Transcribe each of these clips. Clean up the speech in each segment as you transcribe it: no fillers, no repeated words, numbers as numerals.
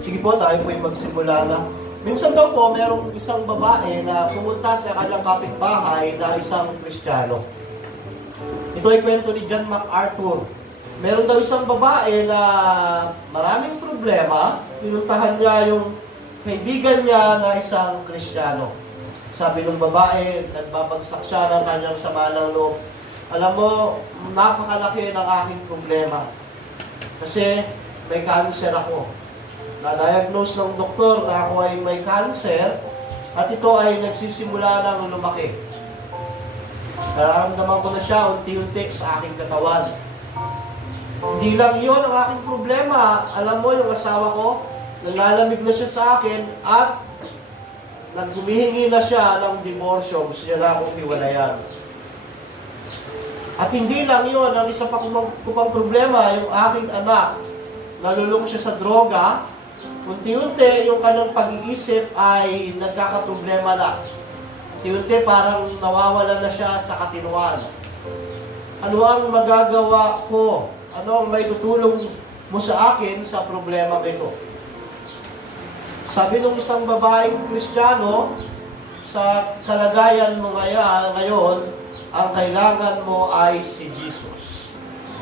Sige po, tayo po'y magsimula na. Minsan daw po, merong isang babae na pumunta sa kanyang kapitbahay na isang Kristiyano. Ito ay kwento ni John MacArthur. Meron daw isang babae na maraming problema. Pinuntahan niya yung kaibigan niya na isang Kristiyano. Sabi ng babae, nagbabagsak siya ng kanyang sama ng loob. Alam mo, napakalaki ng aking problema. Kasi may cancer ako. Na-diagnose ng doktor na ako ay may cancer at ito ay nagsisimula ng lumaki. Nararamdaman ko na siya unti-unti sa aking katawan. Hindi lang yun ang aking problema. Alam mo, yung asawa ko, nalalamig na siya sa akin at naghumihingi na siya ng diborsyo. Gusto niya na akong hiwalayan. At hindi lang yun, ang isa pa ko pang problema, yung aking anak, nalulung siya sa droga. Unti-unti, yung kanyang pag-iisip ay nagkakaproblema na. Unti-unti, parang nawawala na siya sa katinuan. Ano ang magagawa ko? Ano ang may tutulong mo sa akin sa problema ito? Sabi ng isang babaeng Kristiyano, sa kalagayan mo ngayon, ang kailangan mo ay si Jesus.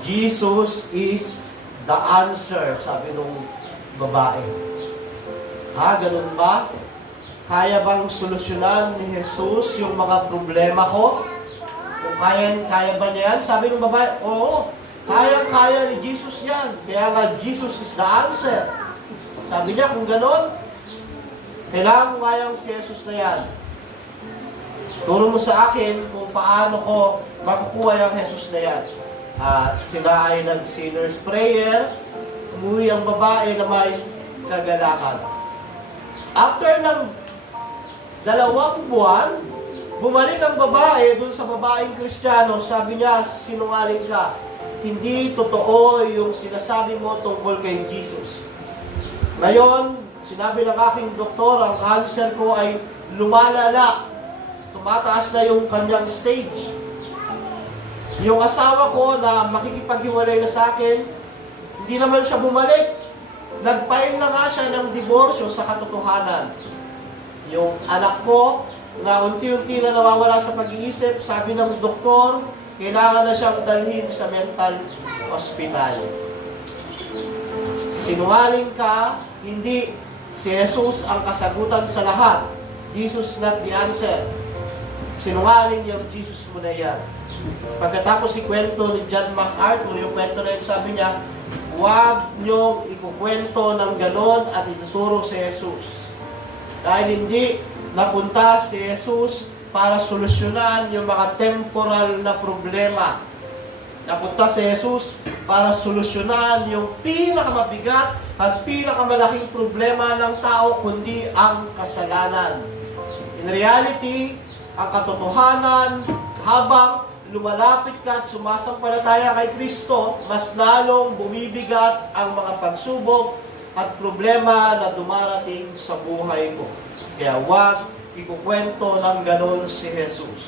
Jesus is the answer, sabi ng babae. Ganun ba? Kaya bang solusyonan ni Jesus yung mga problema ko? Kung kaya ba niya yan? Sabi ng babae, oo, kaya ni Jesus yan. Kaya nga, Jesus is the answer. Sabi niya, kung ganun, kailangan mo kayang si Jesus na yan. Turo mo sa akin kung paano ko makukuha yung Jesus na yan. At sila ay nag-sinner's prayer, umuwi ang babae na may kagalakan. After ng 2 buwan, bumalik ang babae dun sa babaeng Kristiyano. Sabi niya, sinungaling ka. Hindi totoo yung sinasabi mo tungkol kay Jesus. Ngayon, sinabi ng aking doktor, ang cancer ko ay lumalala. Tumataas na yung kanyang stage. Yung asawa ko na makikipaghiwalay na sa akin, hindi naman siya bumalik. Nag-file na nga siya ng diborsyo sa katotohanan. Yung anak ko, na unti-unti na nawawala sa pag-iisip, sabi ng doktor, kailangan na siyang dalhin sa mental hospital. Sinungaling ka, hindi si Jesus ang kasagutan sa lahat. Jesus not the answer. Sinungaling yung Jesus mo na yan. Pagkatapos ikwento ni John MacArthur, yung kwento na yun, sabi niya, huwag niyong ikukwento ng ganon at ituturo si Jesus. Dahil hindi napunta si Jesus para solusyonan yung mga temporal na problema. Napunta si Jesus para solusyonan yung pinakamabigat at pinakamalaking problema ng tao, kundi ang kasalanan. In reality, ang katotohanan, habang lumalapit ka at sumasampalataya kay Kristo, mas lalong bumibigat ang mga pagsubok at problema na dumarating sa buhay mo. Kaya huwag ikukwento ng ganon si Jesus.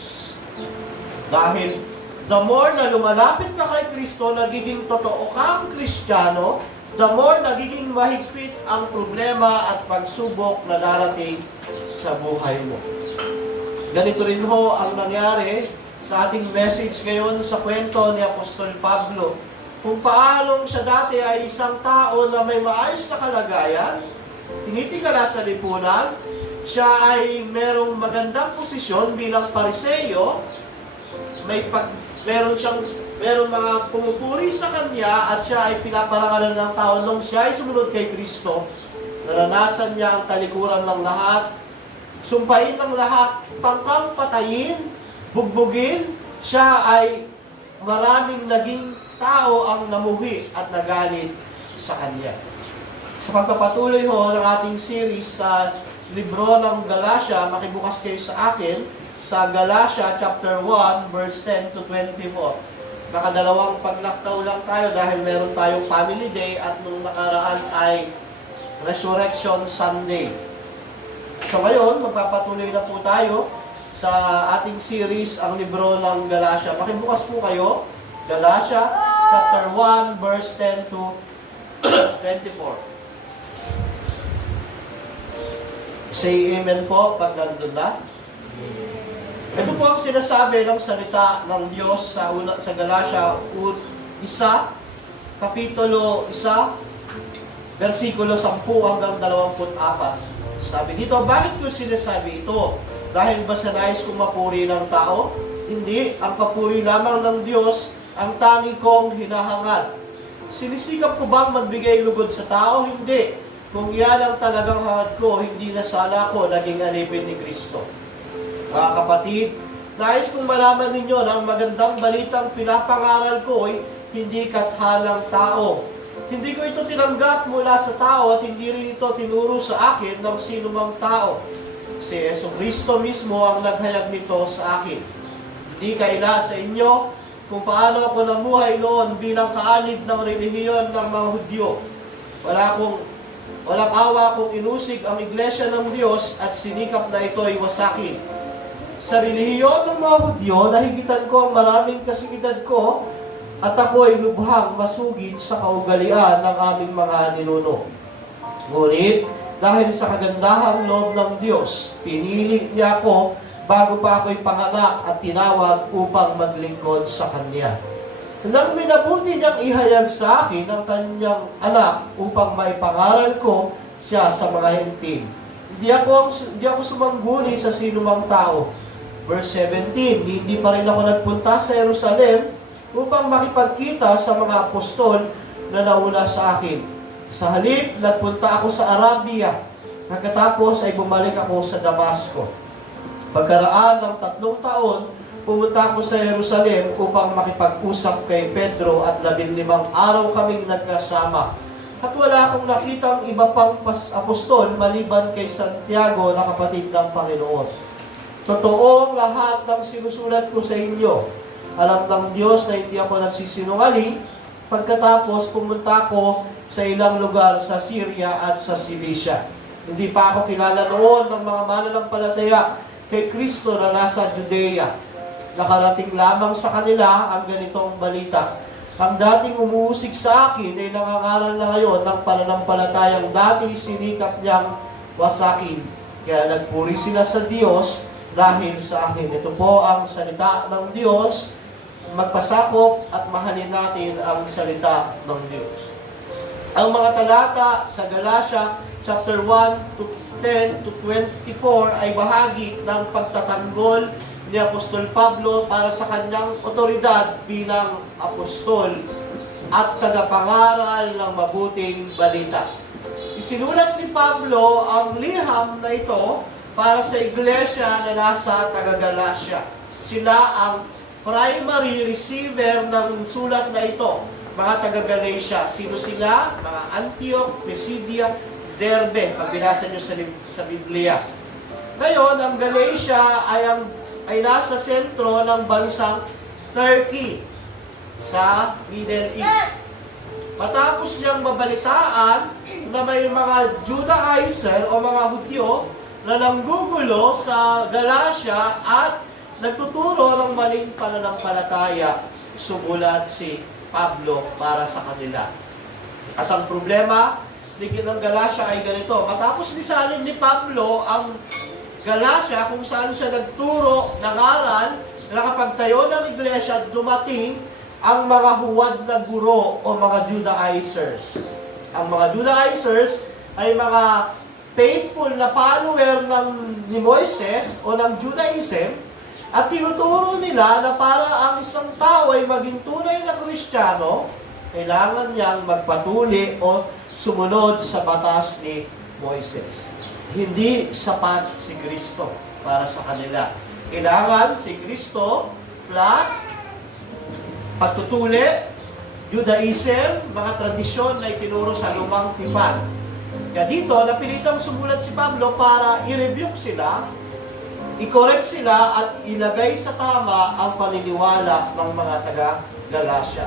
Dahil the more na lumalapit ka kay Kristo, nagiging totoo kang Kristiyano, the more nagiging mahigpit ang problema at pagsubok na darating sa buhay mo. Ganito rin ho ang nangyari sa ating message ngayon sa kwento ni Apostol Pablo. Kung paanong siya dati ay isang tao na may maayos na kalagayan, tinitingala sa lipunan, siya ay merong magandang posisyon bilang Pariseo, merong mga pumupuri sa kanya at siya ay pinaparangalan ng tao nung siya ay sumunod kay Kristo. Naranasan niya ang talikuran ng lahat, sumpain ng lahat, tangkang patayin, bugbugin, siya ay maraming naging tao ang namuhi at nagalit sa kanya. Sa pagpapatuloy ho ng ating series sa libro ng Galatia, makibukas kayo sa akin sa Galatia chapter 1 verse 10 to 24. Nakadalawang paglaktaw lang tayo dahil meron tayong family day at nung nakaraan ay Resurrection Sunday. So ngayon, magpapatuloy na po tayo sa ating series, ang libro ng Galatia. Makibukas po kayo, Galatia chapter 1 verse 10 to 24. Say amen po pag nandun na. Ito po ang sinasabi ng salita ng Diyos sa Galatia 1, Kapitulo 1, versikulo 10 hanggang 24. Sabi dito, bakit ko sinasabi ito? Dahil ba sa nais kong mapuri ng tao? Hindi, ang papuri lamang ng Diyos ang tangi kong hinahangad. Sinisikap ko bang magbigay lugod sa tao? Hindi. Kung yan ang talagang hangad ko, hindi na sana ako naging alipin ni Kristo. Mga kapatid, nais kong malaman ninyo na ang magandang balitang pinapangaral ko ay hindi kathalang tao. Hindi ko ito tinanggap mula sa tao at hindi rin ito tinuro sa akin ng sinumang tao. Si Jesucristo mismo ang naghayag nito sa akin. Hindi kaila sa inyo kung paano ako namuhay noon bilang kaalib ng relihiyon ng mga Hudyo. Walang awa kung inusig ang iglesia ng Diyos at sinikap na ito ay wasakin. Sa relihiyon ng mga Hudyo, nahigitan ko ang maraming kasingidad ko at ako ay lubhang masugid sa kaugalian ng aming mga ninuno. Ngunit, dahil sa kagandahang loob ng Diyos, pinili niya ako bago pa ako'y panganak at tinawag upang maglingkod sa Kanya. Nang minabuti niyang ihayag sa akin ang Kanyang anak upang maipangaral ko siya sa mga hentil. Hindi ako sumangguni sa sinumang tao. Verse 17, hindi pa rin ako nagpunta sa Jerusalem upang makipagkita sa mga apostol na nauna sa akin. Sa halip, nagpunta ako sa Arabia. Pagkatapos ay bumalik ako sa Damasco. Pagkaraan ng 3 taon, pumunta ako sa Jerusalem upang makipag-usap kay Pedro at 15 araw kaming nagkasama. At wala akong nakitang iba pang apostol maliban kay Santiago na kapatid ng Panginoon. Totoong lahat ng sinusulat ko sa inyo. Alam ng Diyos na hindi ako nagsisinungaling. Pagkatapos, pumunta ako sa ilang lugar sa Syria at sa Cilicia. Hindi pa ako kilala noon ng mga mananampalataya kay Kristo na nasa Judea. Nakarating lamang sa kanila ang ganitong balita. Ang dating umuusig sa akin ay nangangaral na ngayon ng pananampalatayang dati sinikap niyang wasakin. Kaya nagpuri sila sa Diyos dahil sa akin. Ito po ang salita ng Diyos. Magpasakop at mahalin natin ang salita ng Diyos. Ang mga talata sa Galatia chapter 1 to 10 to 24 ay bahagi ng pagtatanggol ni Apostol Pablo para sa kanyang otoridad bilang apostol at tagapangaral ng mabuting balita. Isinulat ni Pablo ang liham na ito para sa iglesia na nasa taga-Galacia. Sila ang primary receiver ng sulat na ito, mga taga-Galacia. Sino sila? Mga Antioch, Pisidia, Derbe, pag binasa nyo sa Biblia. Ngayon, ang Galatia ay nasa sentro ng bansang Turkey sa Middle East. Matapos niyang mabalitaan na may mga Judaizer o mga Hudyo na nanggugulo sa Galatia at nagtuturo ng maling pananampalataya, sumulat si Pablo para sa kanila. At ang problema ng Galatia ay ganito. Matapos lisanin ni Pablo ang Galatia kung saan siya nagturo ng aral, nakapagtayo ng iglesia at dumating ang mga huwad na guro o mga Judaizers. Ang mga Judaizers ay mga faithful na follower ni Moises o ng Judaism at tinuturo nila na para ang isang tao ay maging tunay na Kristiyano, kailangan niyang magpatuli o sumunod sa batas ni Moises. Hindi sapat si Kristo para sa kanila. Kailangan si Kristo plus pagtutuli, Judaism, mga tradisyon na itinuro sa lumang tipan. Kaya dito, napilitang sumulat si Pablo para i-rebuke sila, i-correct sila at ilagay sa tama ang paniniwala ng mga taga-Galacia.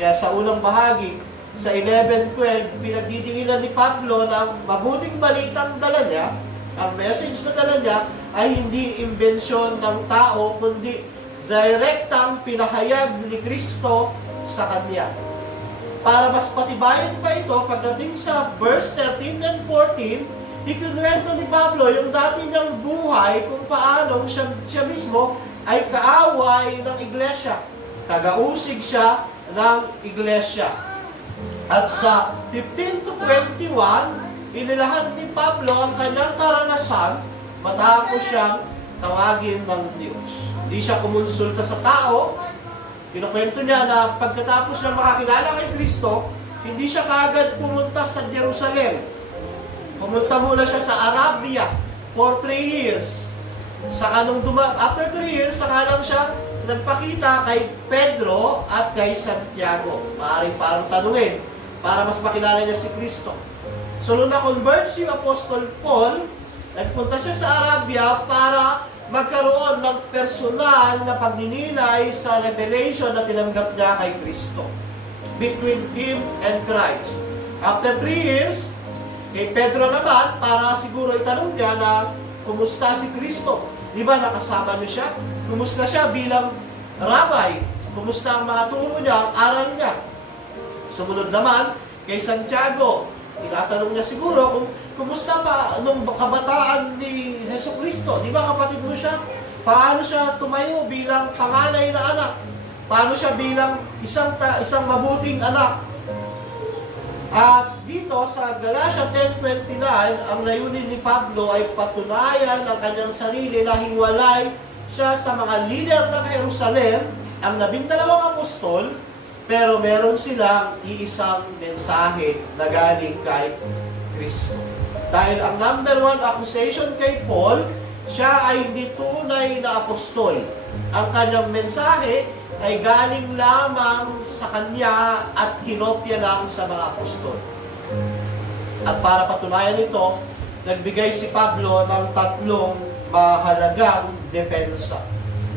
Kaya sa unang bahagi, sa 11:12, pinagdidinginan ni Pablo na ang mabuting balitang dala niya, ang message na dala niya, ay hindi imbensyon ng tao, kundi direktang pinahayag ni Kristo sa kanya. Para mas patibayan pa ito, pagdating sa verse 13 and 14, Ikinuwento ni Pablo yung dati niyang buhay kung paano siya mismo ay kaaway ng iglesia. Tagausig siya ng iglesia. At sa 15 to 21, inilahad ni Pablo ang kanyang karanasan matapos siyang tawagin ng Diyos. Hindi siya kumonsulta sa tao. Kinukwento niya na pagkatapos niya makakilala kay Kristo, hindi siya kaagad pumunta sa Jerusalem. Pumunta muna siya sa Arabia for 3 years. After 3 years, saka lang siya nagpakita kay Pedro at kay Santiago. Maaaring parang tanungin para mas makilala niya si Kristo. So nung na-convert si Apostol Paul, nagpunta siya sa Arabia para magkaroon ng personal na pagninilay sa revelation na tinanggap niya kay Kristo between him and Christ. After 3 years, kay Pedro naman, para siguro itanong niya na kumusta si Kristo. Di ba nakasama niyo siya? Kumusta siya bilang rabbi? Kumusta ang mga turo niya, ang aral niya? Sumunod naman, kay Santiago, tinatanong niya siguro kung kumusta pa nung kabataan ni Hesus Kristo. Di ba kapatid mo siya? Paano siya tumayo bilang panganay na anak? Paano siya bilang isang mabuting anak? At dito sa Galatia 10:29, ang layunin ni Pablo ay patunayan ang kanyang sarili na hiwalay siya sa mga leader ng Jerusalem, ang 12 apostol, pero meron silang iisang mensahe na galing kay Kristo. Dahil ang number 1 accusation kay Paul, siya ay hindi tunay na apostol. Ang kanyang mensahe ay galing lamang sa kanya at kinopya lang sa mga apostol. At para patunayan ito, nagbigay si Pablo ng 3 mahalagang depensa.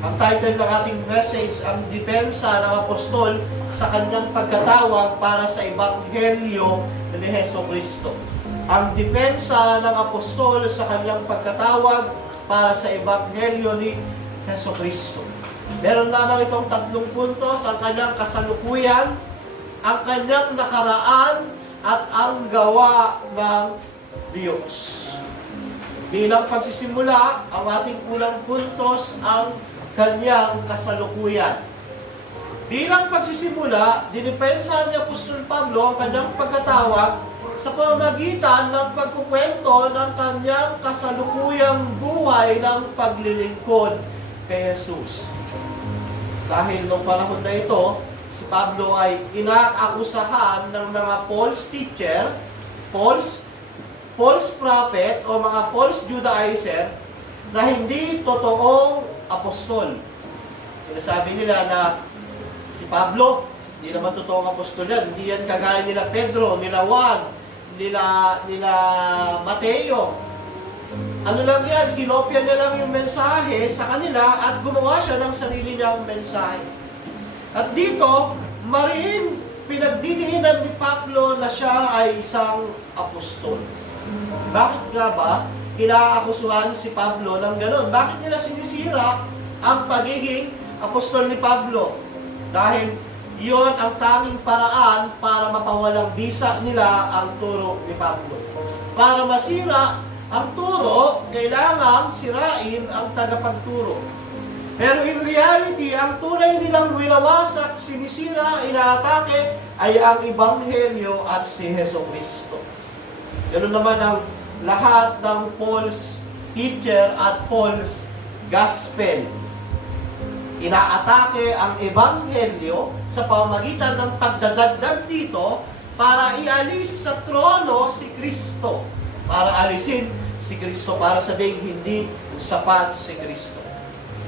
Ang title ng ating message, ang depensa ng apostol sa kanyang pagkatawag para sa Ebanghelyo ni Hesus Kristo. Ang depensa ng apostol sa kanyang pagkatawag para sa Ebanghelyo ni Hesus Kristo. Meron lamang itong 3 puntos: ang kanyang kasalukuyan, ang kanyang nakaraan, at ang gawa ng Diyos. Bilang pagsisimula, ang ating unang puntos ang kanyang kasalukuyan. Bilang pagsisimula, dinipensahan ni Apostol Pablo ang kanyang pagkatawag sa pamamagitan ng pagkukwento ng kanyang kasalukuyang buhay ng paglilingkod kay Jesus. Dahil noong panahon na ito, si Pablo ay inaakusahan ng mga false teacher, false prophet o mga false Judaizer na hindi totoong apostol. Sinasabi nila na si Pablo, hindi naman totoong apostol yan. Hindi yan kagaya nila Pedro, nila Juan, nila Mateo. Ano lang yan, kinopya niya lang yung mensahe sa kanila at gumawa siya ng sarili niyang mensahe. At dito, mariin pinagdidiinan ni Pablo na siya ay isang apostol. Bakit nga ba inaakusuhan si Pablo ng gano'n? Bakit nila sinisira ang pagiging apostol ni Pablo? Dahil iyon ang tanging paraan para mapawalang bisa nila ang turo ni Pablo. Para masira ang turo, kailangang sirain ang tagapagturo. Pero in reality, ang tunay nilang winawasak, sinisira, inaatake, ay ang Ebanghelyo at si Hesus Kristo. Ganun naman ang lahat ng false teacher at false gospel. Inaatake ang Ebanghelyo sa pamamagitan ng pagdadagdag dito para ialis sa trono si Kristo. Para alisin si Kristo, para sabihin hindi sapat si Kristo.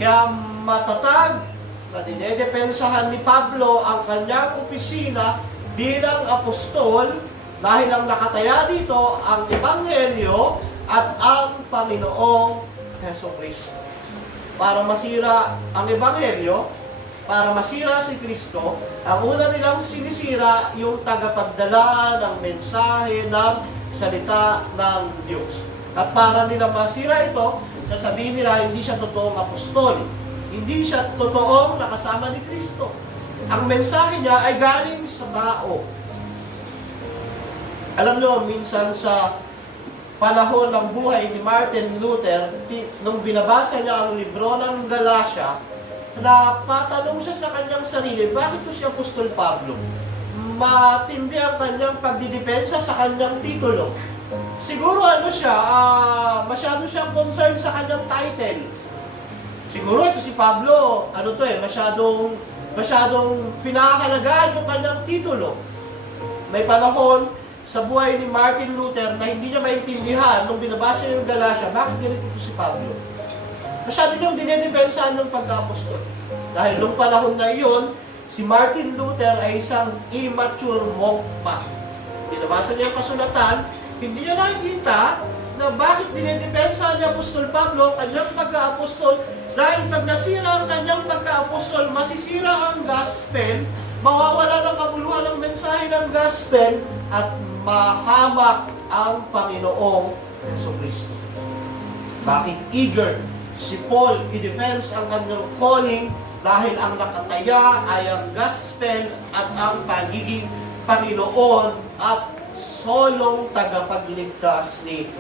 Kaya matatag na dinedepensahan ni Pablo ang kanyang opisina bilang apostol dahil ang nakataya dito ang Ebanghelyo at ang Panginoong Hesus Kristo. Para masira ang Ebanghelyo, para masira si Kristo, ang una nilang sinisira yung tagapagdala ng mensahe ng salita ng Diyos. At para nila masira ito, sasabihin nila hindi siya totoong apostol. Hindi siya totoong nakasama ni Kristo. Ang mensahe niya ay galing sa tao. Alam nyo, minsan sa panahon ng buhay ni Martin Luther, nung binabasa niya ang libro ng Galatia, napatanong siya sa kanyang sarili, bakit ko si Apostol Pablo? Matindi ang kanyang pagdidepensa sa kanyang titulo. Siguro masyado siyang concerned sa kanyang title. Siguro ito si Pablo, masyadong pinakahalagaan yung kanyang titulo. May panahon sa buhay ni Martin Luther na hindi niya maintindihan nung binabasa niya yung Galatia, bakit ganito si Pablo? Masyado niyang dinedepensahan ng pagka-apostol. Dahil nung panahon na iyon, si Martin Luther ay isang immature monk pa. Binabasa niya yung kasulatan, hindi niya nakikita na bakit dinedepensahan niya Apostol Pablo, kanyang pagka-apostol, dahil pag nasira ang kanyang pagka-apostol, masisira ang gospel, mawawala ng kabuluhan ng mensahe ng gospel, at mahamak ang Panginoong Jesucristo. Bakit eager si Paul i-defense ang kanyang calling dahil ang nakataya ay ang gospel at ang pagiging Panginoon at solong tagapagligtas ni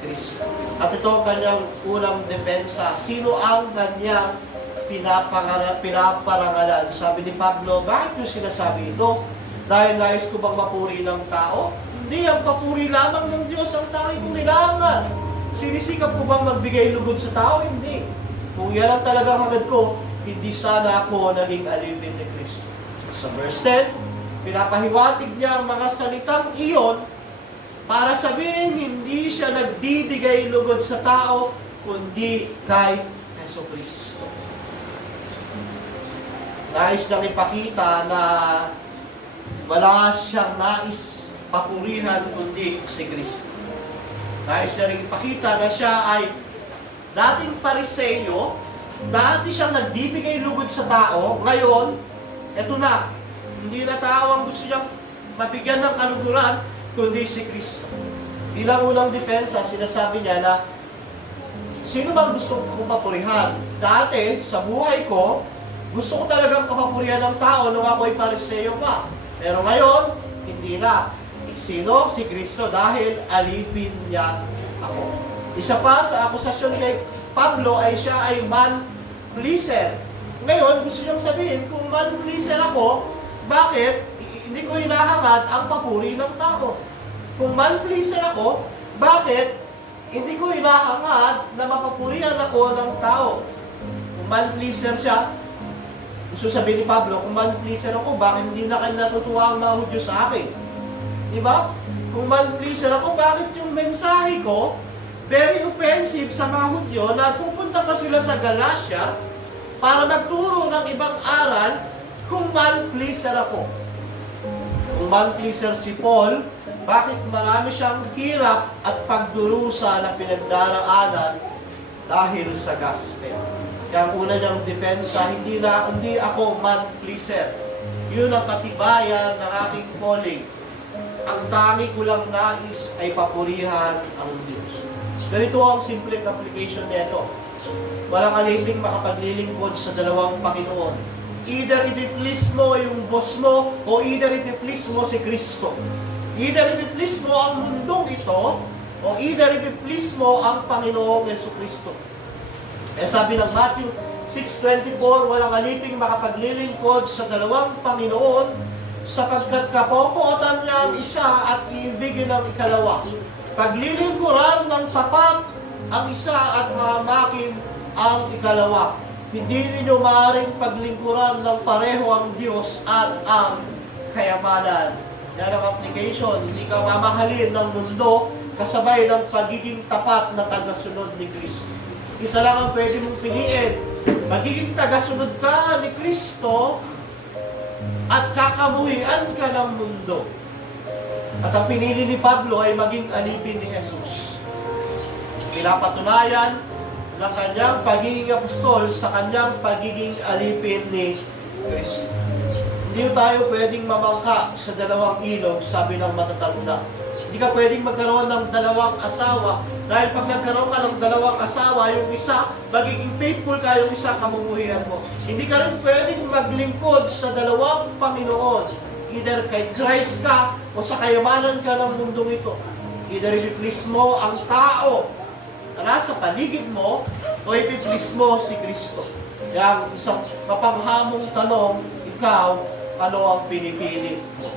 Kristo. At ito ang kanyang unang depensa. Sino ang kanyang pinaparangalan? Sabi ni Pablo, bakit yung sinasabi ito? Dahil nais ko bang mapuri ng tao? Hindi, ang papuri lamang ng Diyos ang tanging kong kailangan. Sinisikap ko bang magbigay lugod sa tao? Hindi. Kung yan ang talagang hangad ko, hindi sana ako naging alipin ni Kristo. Sa verse 10, pinapahiwatig niya ang mga salitang iyon para sabihin hindi siya nagbibigay lugod sa tao, kundi kay Jesucristo. Nais nang ipakita na wala siyang nais papurihan kundi si Kristo. Nais niya rin ipakita na siya ay dating Pariseyo, dati siyang nagbibigay lugod sa tao, ngayon, eto na, hindi na tao ang gusto niyang mabigyan ng kaluguran, kundi si Kristo. Bilang unang depensa, sinasabi niya na, sino bang gusto kong papurihan? Dati, sa buhay ko, gusto ko talagang papurihan ng tao nung ako'y Pariseyo pa. Pero ngayon, hindi na. Sino? Si Kristo, dahil alipin niya ako. Isa pa sa akusasyon kay Pablo ay siya ay man-pleaser. Ngayon, gusto niyang sabihin, kung man-pleaser ako, bakit hindi ko hinahangad ang papuri ng tao? Kung man-pleaser ako, bakit hindi ko hinahangad na mapapurihan ako ng tao? Kung man-pleaser siya, gusto sabihin ni Pablo, kung man-pleaser ako, bakit hindi na kayo natutuwa ang mga Hudyo sa akin? Diba? Kung man-pleaser ako, bakit yung mensahe ko very offensive sa mga Hudyo na pupunta pa sila sa Galatia para magturo ng ibang aral kung man-pleaser ako? Kung man-pleaser si Paul, bakit marami siyang hirap at pagdurusa na pinagdaraanan dahil sa gospel? Kaya ang una niyang depensa, hindi ako man-pleaser. Yun ang katibayan ng aking calling. Ang tangi ko lang nais ay papurihan ang Diyos. Ganito ang simpleng application nito. Walang aliping makapaglilingkod sa dalawang Panginoon. Either i-please mo yung boss mo, o either i-please mo si Kristo. Either i-please mo ang mundong ito, o either i-please mo ang Panginoong Jesucristo. Sabi ng Matthew 6:24, walang aliping makapaglilingkod sa dalawang Panginoon, sapagkat kapopotan niya ang isa at iibigin ang ikalawa. Paglilingkuran ng tapat ang isa at hahamakin ang ikalawa. Hindi ninyo maaaring paglingkuran ng pareho ang Diyos at ang kayamanan. Yan ang application. Hindi ka mamahalin ng mundo kasabay ng pagiging tapat na tagasunod ni Kristo. Isa lang ang pwede mong piliin. Magiging tagasunod ka ni Kristo at kakamuhian ka ng mundo. At ang pinili ni Pablo ay maging alipin ni Jesus. Pinapatunayan ng kanyang pagiging apostol sa kanyang pagiging alipin ni Kristo. Hindi tayo pwedeng mamangka sa dalawang ilog, sabi ng matatanda. Hindi ka pwedeng magkaroon ng dalawang asawa, dahil pag nagkaroon ka ng dalawang asawa, yung isa, magiging faithful ka, yung isa, kamumuhian mo. Hindi ka rin pwedeng maglingkod sa dalawang Panginoon. Either kay Christ ka, o sa kayamanan ka ng mundong ito. Either i-please mo ang tao na nasa paligid mo o i-please mo si Kristo. Kaya ang isang mapanghamong tanong, ikaw, ano ang pinipili mo?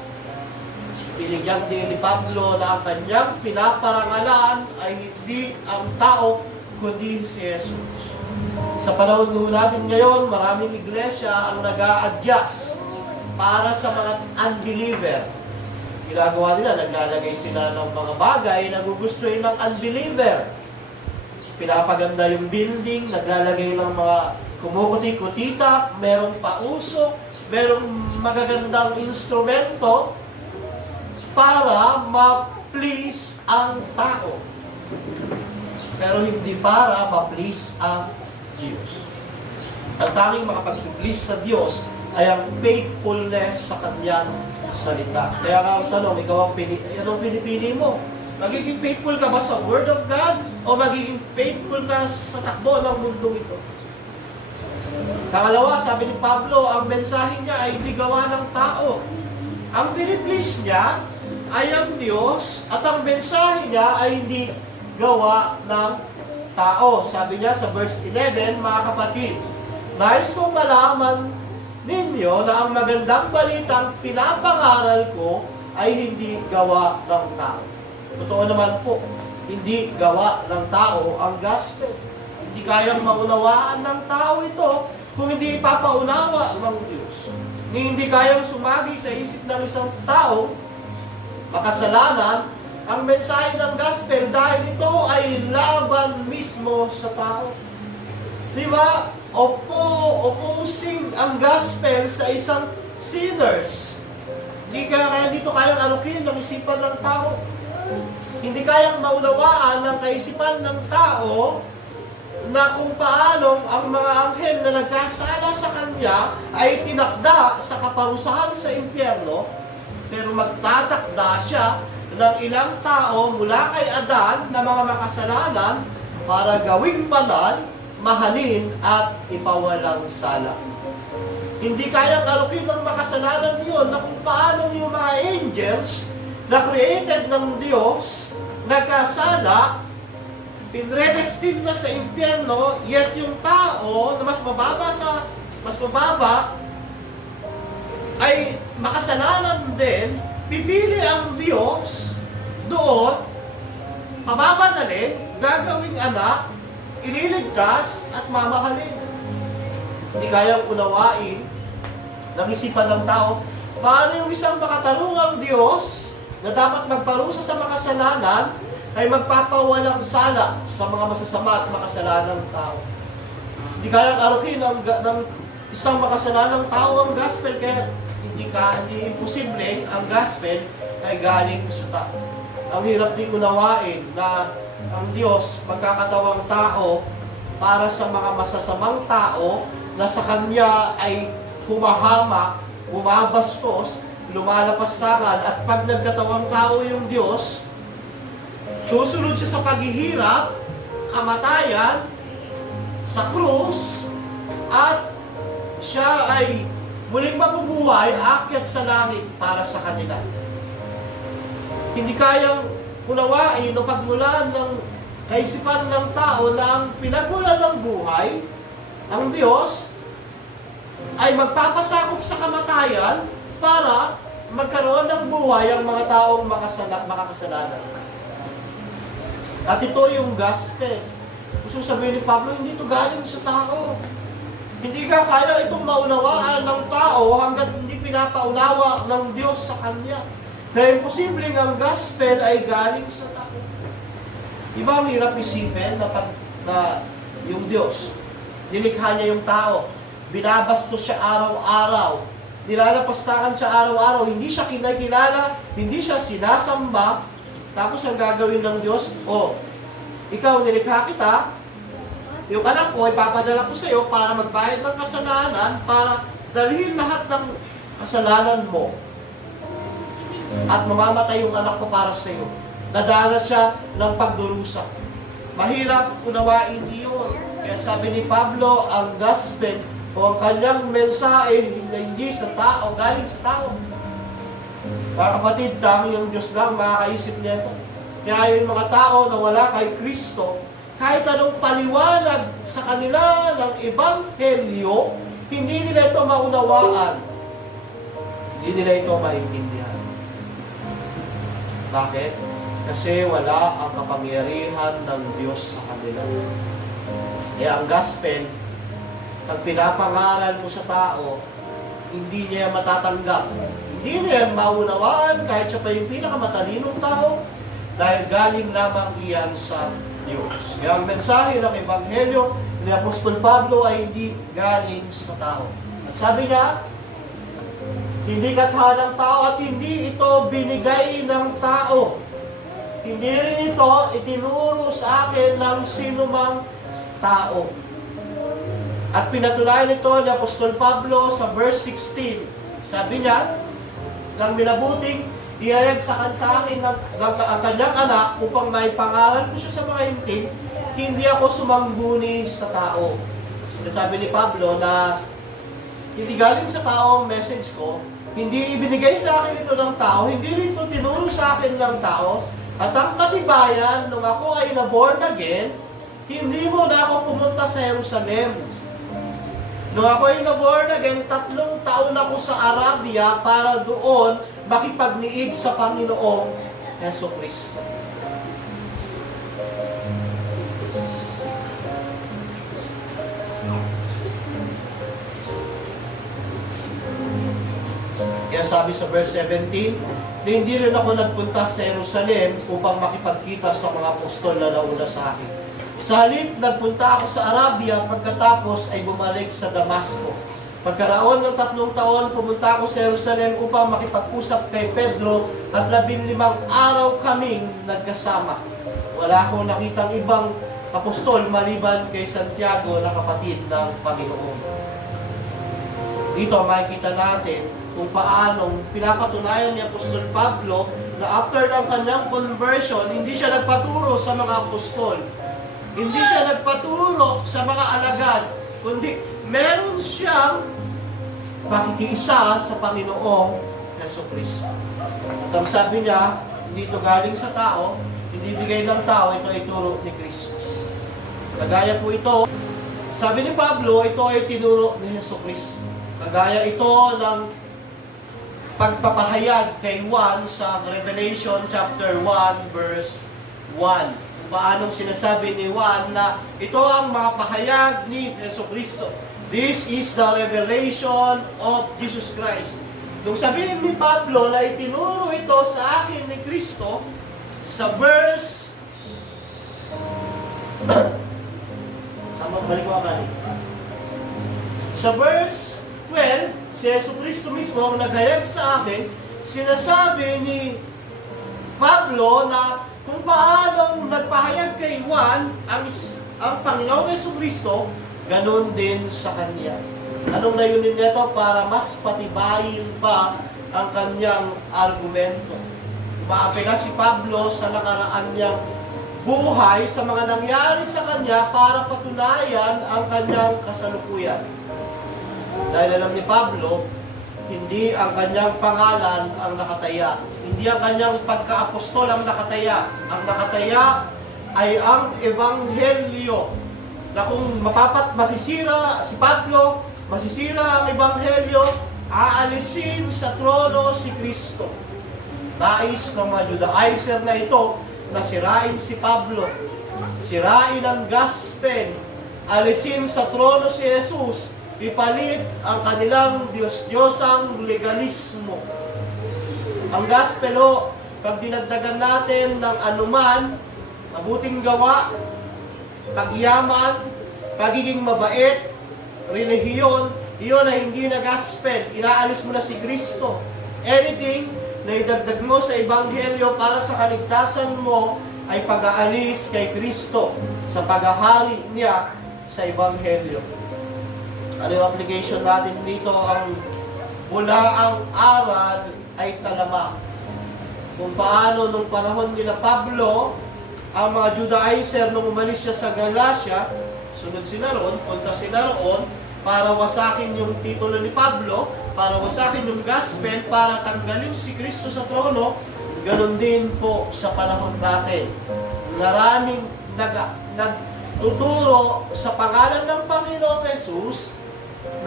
Binigyan din ni Pablo na ang kanyang pinaparangalan ay hindi ang tao, kundi si Jesus. Sa panahon natin ngayon, maraming iglesia ang nag-a-adjust para sa mga unbeliever. Ginagawa nila, naglalagay sila ng mga bagay na gugustuhin ng unbeliever. Pinapaganda yung building, naglalagay ng mga kumukuti-kutita, merong pausok, merong magagandang instrumento para ma-please ang tao. Pero hindi para ma-please ang Diyos. Ang tanging makapag-please sa Diyos ay ang faithfulness sa Kanyang salita. Kaya nga ang tanong, ikaw anong pinipili mo? Magiging faithful ka ba sa Word of God o magiging faithful ka sa takbo ng mundong ito? Pangalawa, sabi ni Pablo, ang mensahe niya ay hindi gawa ng tao. Ang piniplease niya ay ang Diyos at ang mensahe niya ay hindi gawa ng tao. Sabi niya sa verse 11, mga kapatid, nais kong malaman ninyo na ang magandang balitang pinapangaral ko ay hindi gawa ng tao. Totoo naman po, hindi gawa ng tao ang gospel. Hindi kayang maunawaan ng tao ito kung hindi ipapaunawa ng Diyos. Hindi kayang sumagi sa isip ng isang tao makasalanan ang mensahe ng gospel dahil ito ay laban mismo sa tao. Di ba? Opposing ang gospel sa isang sinners. Kaya dito kayang arukin ng isipan ng tao. Hindi kayang maunawaan ng kaisipan ng tao na kung paanong ang mga anghel na nagkasala sa kanya ay tinakda sa kaparusahan sa impyerno, pero magtatakda siya ng ilang tao mula kay Adan na mga makasalanan para gawing banal, mahalin at ipawalang sala. Hindi kayang arukin ng makasalanan yun na kung paano yung mga angels na created ng Diyos, nagkasala, pinredestined na sa impyerno, yet yung tao na mas mababa ay makasalanan din, pipili ang Diyos doon, pababanalin, gagawing anak, ililigtas at mamahalin. Hindi kayang unawain ng isipan ng tao paano yung isang makatarungang Diyos na dapat magparusa sa makasalanan ay magpapawalang sala sa mga masasama at makasalanang tao. Hindi kayang arukin ng isang makasalanang tao ang gospel, kaya hindi imposible ang gospel ay galing sa tao. Ang hirap din unawain na ang Diyos magkakatawang tao para sa mga masasamang tao na sa Kanya ay humahamak, bumabastos, lumalapastangan, at pag nagkatawang tao yung Diyos, susunod siya sa paghihirap, kamatayan, sa krus, at siya ay muling mabubuhay, aakyat sa langit para sa kanila. Hindi kayang unawain o pagmulan ng kaisipan ng tao na ang pinagmulan ng buhay, ang Diyos, ay magpapasakop sa kamatayan para magkaroon ng buhay ang mga taong makakasalanan. At ito yung gospel. Gusto sabihin ni Pablo, hindi ito galing sa tao. Hindi ka kaya itong maunawaan ng tao hanggat hindi pinapaunawa ng Diyos sa Kanya. Kaya imposibleng ang gospel ay galing sa tao. Diba ang hirap isipin na yung Diyos, nilikha niya yung tao, binabastos siya araw-araw, nilalapastangan siya araw-araw, hindi siya kinakilala, hindi siya sinasamba, tapos ang gagawin ng Diyos, ikaw nilikha kita, yung anak ko, ipapadala ko sa iyo para magbayad ng kasalanan, para dalhin lahat ng kasalanan mo. At mamamatay yung anak ko para sa iyo. Nadala siya ng pagdurusa. Mahirap unawain iyon. Kaya sabi ni Pablo, ang gospel o ang kanyang mensahe hindi sa tao, galing sa tao. Mga kapatid, tanging yung Diyos lang makakaisip niya ito. Kaya yung mga tao na wala kay Kristo, kahit anong paliwanag sa kanila ng Ebanghelyo, hindi nila ito maunawaan. Hindi nila ito maintindihan. Bakit? Kasi wala ang kapangyarihan ng Diyos sa kanila. Kaya ang gospel, pag pinapangaral mo sa tao, hindi niya matatanggap. Hindi niya maunawaan kahit siya pa yung pinakamatalinong tao dahil galing lamang iyan sa Diyos. Kaya ang mensahe ng Ebanghelyo ni Apostol Pablo ay hindi galing sa tao. At sabi niya, hindi katha ng tao at hindi ito binigay ng tao. Hindi rin ito itinuro sa akin ng sinumang tao. At pinatunayan ito ni Apostol Pablo sa verse 16. Sabi niya, nang minabuting ihayag sa akin ang kanyang anak upang may pangaral ko siya sa mga hintil, hindi ako sumangguni sa tao. Sabi ni Pablo na hindi galing sa tao ang message ko, hindi ibinigay sa akin ito ng tao, hindi rin ito tinuro sa akin ng tao, at ang katibayan, nung ako ay na-born again, hindi mo na ako pumunta sa Jerusalem. Nung ako ay na-born again, 3 taon ako sa Arabia para doon makipagniig sa Panginoong Jesucristo. Kaya sabi sa verse 17, na hindi rin ako nagpunta sa Jerusalem upang makipagkita sa mga apostol na nauna sa akin. Sa halip, nagpunta ako sa Arabia, pagkatapos ay bumalik sa Damasco. Pagkaraon ng 3 taon, pumunta ako sa Jerusalem upang makipag-usap kay Pedro at 15 araw kaming nagkasama. Wala akong nakitang ibang apostol maliban kay Santiago na kapatid ng Panginoon. Dito makikita natin kung paanong pinapatunayan ni Apostol Pablo na after ng kanyang conversion, hindi siya nagpaturo sa mga apostol. Hindi siya nagpaturo sa mga alagad, kundi meron siyang pakikiisa sa Panginoong Jesucristo. At ang sabi niya, hindi ito galing sa tao, hindi bigay ng tao, ito ay turo ni Kristo. Kagaya po ito, sabi ni Pablo, ito ay tinuro ni Jesucristo. Kagaya ito ng pagpapahayag kay Juan sa Revelation chapter 1 verse 1. Paanong sinasabi ni Juan na ito ang mga pahayag ni Jesucristo. This is the revelation of Jesus Christ. Nung sabihin ni Pablo na itinuro ito sa akin ni Kristo, sa verse sa verse 12, si Jesucristo mismo ang naghayag sa akin, sinasabi ni Pablo na kung paano nagpahayag kay Juan ang Panginoong Jesucristo, ganun din sa kanya. Anong layunin niya ito? Para mas patibayin pa ang kanyang argumento. Umaapela si Pablo sa nakaraan niyang buhay sa mga nangyari sa kanya para patunayan ang kanyang kasalukuyan. Dahil alam ni Pablo, hindi ang kanyang pangalan ang nakataya. Hindi ang kanyang pagka-apostol ang nakataya. Ang nakataya ay ang Ebanghelyo. Na kung masisira si Pablo, masisira ang Ebanghelyo, aalisin sa trono si Kristo. Nais ng mga Judaizer na ito na sirain si Pablo, sirain ang gospel, alisin sa trono si Jesus, ipalit ang kanilang Diyos-Diyosang legalismo. Ang gospel, pag dinagdagan natin ng anuman, mabuting gawa, pagyaman, pagiging mabait, relihiyon, iyon ay hindi na gospel. Inaalis mo na si Kristo. Anything na idagdag mo sa Ebanghelyo para sa kaligtasan mo ay pag-aalis kay Kristo sa paghahari niya sa Ebanghelyo. Ano yung application natin dito? Ang mula ang aral ay talama. Kung paano nung panahon nila Pablo, ang mga Judaizer nung umalis siya sa Galacia, sunod sila roon, punta sila roon, para wasakin yung titulo ni Pablo, para wasakin yung gospel, para tanggalin si Kristo sa trono, Ganon din po sa panahon natin. Maraming nagtuturo sa pangalan ng Panginoong Jesus,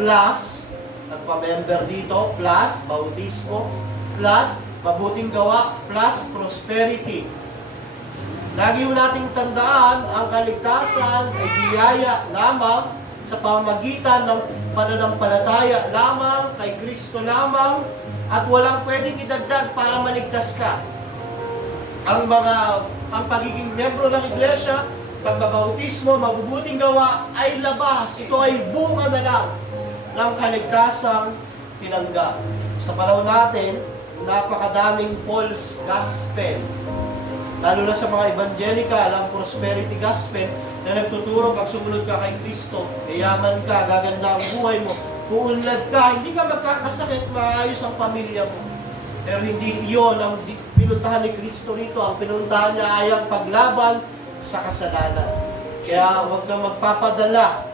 plus, nagpa-member dito, plus, bautismo, plus, mabuting gawa, plus, prosperity. Lagi mo nating tandaan, ang kaligtasan ay biyaya lamang sa pamamagitan ng pananampalataya lamang, kay Kristo lamang, at walang pwedeng idagdag para maligtas ka. Ang pagiging membro ng iglesia, pagbabautismo, mabubuting gawa ay labas. Ito ay bunga na lang ng kaligtasang tinanggap. Sa panahon natin, napakadaming false gospel. Lalo na sa mga evangelical, ang prosperity gospel na nagtuturo pag sumunod ka kay Kristo, mayaman ka, gaganda ang buhay mo, uunlad ka, hindi ka magkakasakit, maayos ang pamilya mo. Pero hindi iyon ang pinuntahan ni Kristo rito. Ang pinuntahan niya ay ang paglaban sa kasalanan. Kaya huwag kang magpapadala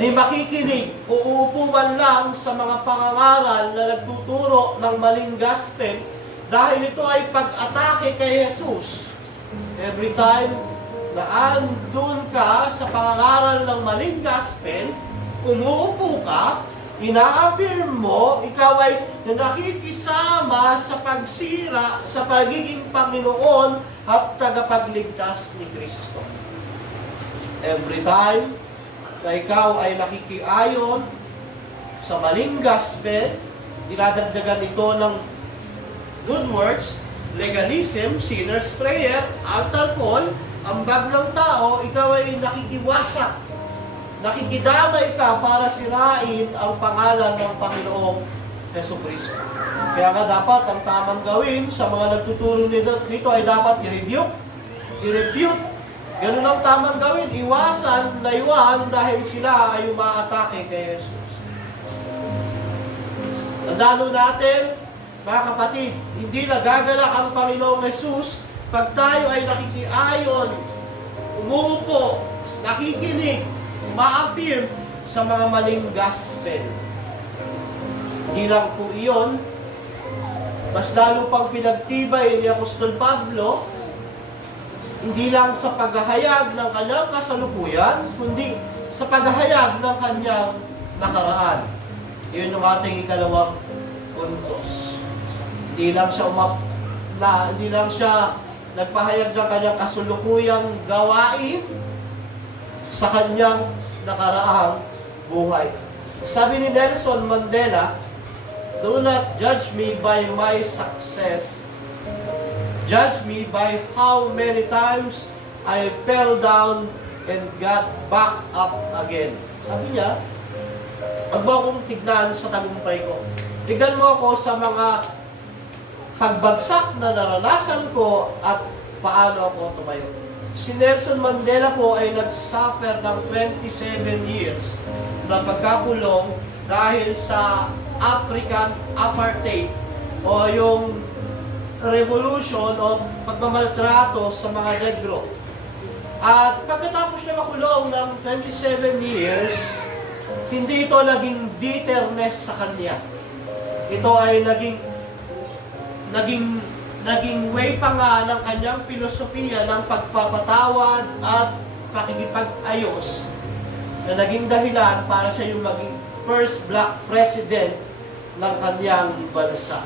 ni makikinig o uupuan lang sa mga pangangaral na nagtuturo ng maling gospel dahil ito ay pag-atake kay Jesus. Every time na andun ka sa pangangaral ng maling gospel, umuupo ka, ina-affirm mo, ikaw ay nakikisama sa pagsira sa pagiging Panginoon at tagapagligtas ni Kristo. Every time na ikaw ay nakikiayon sa maling gospel, dinadagdagan ito ng good works, legalism, sinner's prayer, altar call, ambag ng tao, ikaw ay nakikiwasak. Nakikidamay ka para sirain ang pangalan ng Panginoong Jesucristo. Kaya nga dapat ang tamang gawin sa mga nagtuturo dito ay dapat i-refute. Ganun ang tamang gawin. Iwasan, layuan dahil sila ay umaatake kay Jesus. Tandaan natin, mga kapatid, hindi nagagalak ang Panginoong Jesus pag tayo ay nakikiayon, umuupo, nakikinig, ma-affirm sa mga maling gospel. Hindi lang po iyon, mas lalo pang pinagtibay ni Apostol Pablo, hindi lang sa paghahayag ng kanyang kasalukuyan, kundi sa paghahayag ng kanyang nakaraan. Iyon ang ating ikalawang puntos. Hindi lang siya nagpahayag ng kanyang kasalukuyang gawain sa kanyang nakaraang buhay. Sabi ni Nelson Mandela, "Do not judge me by my success. Judge me by how many times I fell down and got back up again." Sabi niya, "Huwag mo akong tignan sa tagumpay ko. Tignan mo ako sa mga pagbagsak na naranasan ko at paano ako tumayo." Si Nelson Mandela po ay nag-suffer ng 27 years na pagkakulong dahil sa African apartheid o yung revolution o pagmamaltrato sa mga negro. At pagkatapos niya makulong ng 27 years, hindi ito naging bitterness sa kanya. Ito ay naging way pa nga ng kanyang filosofiya ng pagpapatawad at pakikipag-ayos na naging dahilan para siya yung maging first black president ng kanyang bansa.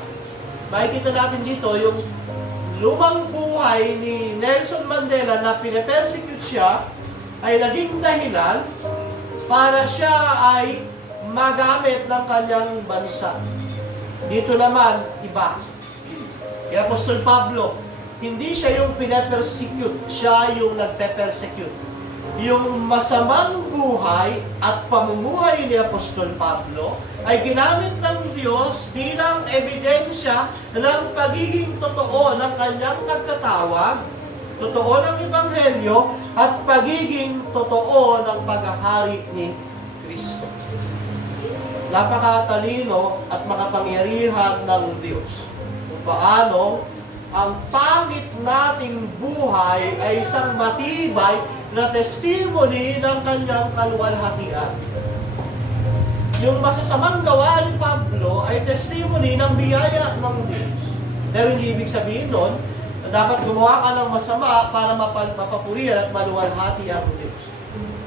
Makikita natin dito yung lumang buhay ni Nelson Mandela na pinapersecute siya ay naging dahilan para siya ay magamit ng kanyang bansa. Dito naman, iba. Kaya Apostol Pablo, hindi siya yung pinapersecute, siya yung nagpe-persecute. Yung masamang buhay at pamumuhay ni Apostol Pablo ay ginamit ng Diyos bilang ebidensya ng pagiging totoo ng kanyang pagkatawag, totoo ng Ebanghelyo, at pagiging totoo ng paghahari ni Kristo. Napakatalino at makapangyarihan ng Diyos. Paano ang pangit nating buhay ay isang matibay na testimony ng kanyang kaluwalhatian. Yung masasamang gawa ni Pablo ay testimony ng biyaya ng Diyos. Pero hindi ibig sabihin nun na dapat gumawa ka ng masama para mapapurihan at maluwalhati ang Diyos.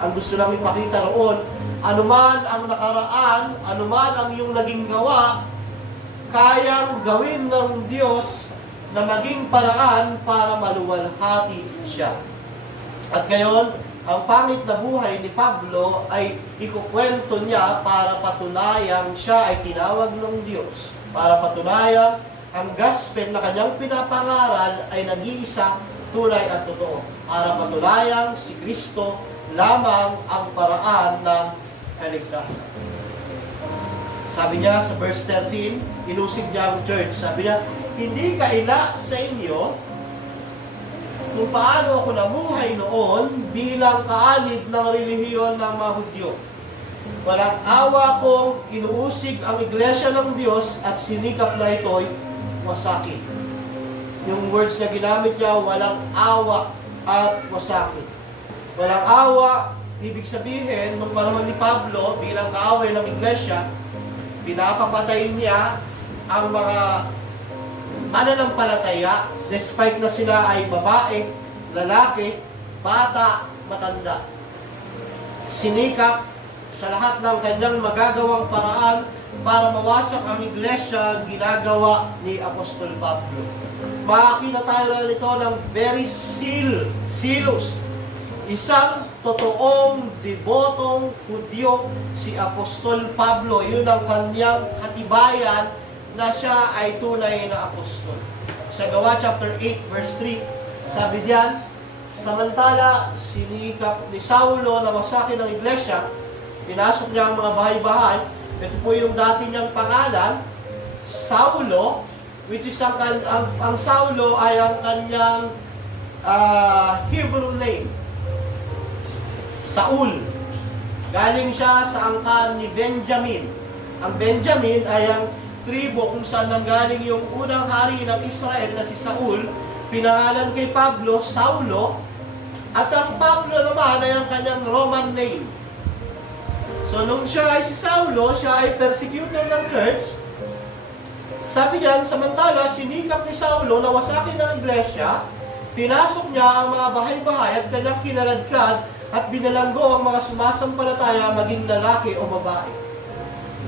Ang gusto lang ipakita roon, anuman ang nakaraan, anuman ang iyong naging gawa, kayang gawin ng Diyos na maging paraan para maluwalhati siya. At ngayon, ang pangit na buhay ni Pablo ay ikukwento niya para patunayang siya ay tinawag ng Diyos. Para patunayang ang gospel na kanyang pinapangaral ay nag-iisa, tunay at totoo. Para patunayang si Kristo lamang ang paraan ng kaligtasan. Sabi niya sa verse 13, inusig niya ang church. Sabi niya, hindi kaila sa inyo kung paano ako namuhay noon bilang kaalib ng relihiyon ng mga Hudyo. Walang awa kong inuusig ang iglesia ng Diyos at sinikap na ito'y wasakin. Yung words na ginamit niya, walang awa at wasakin. Walang awa, ibig sabihin, nung panahon ni Pablo bilang kaaway ng iglesia, pinapapatay niya ang mga mananampalataya, despite na sila ay babae, lalaki, bata, matanda. Sinikap sa lahat ng kanyang magagawang paraan para mawasak ang iglesia, ginagawa ni Apostol Pablo. Makakita tayo na nito ng very silos. Isang totoong, debotong Hudyo si Apostol Pablo. Yun ang kanyang katibayan na siya ay tunay na apostol. Sa Gawa chapter 8 verse 3, sabi diyan, samantala sinikap ni Saulo na wasakin ng iglesia, pinasok niya ang mga bahay-bahay. Ito po yung dati niyang pangalan, Saulo, which is ang Saulo ay ang kanyang Hebrew name. Saul. Galing siya sa angkan ni Benjamin. Ang Benjamin ay ang tribo kung saan nanggaling yung unang hari ng Israel na si Saul, pinangalan kay Pablo, Saulo, at ang Pablo naman ay ang kanyang Roman name. So nung siya ay si Saulo, siya ay persecutor ng church. Sabi niyan, samantala sinikap ni Saulo na wasakin ng iglesia, pinasok niya ang mga bahay-bahay at kanyang kinaladkad at binalanggo ang mga sumasampalataya maging lalaki o babae.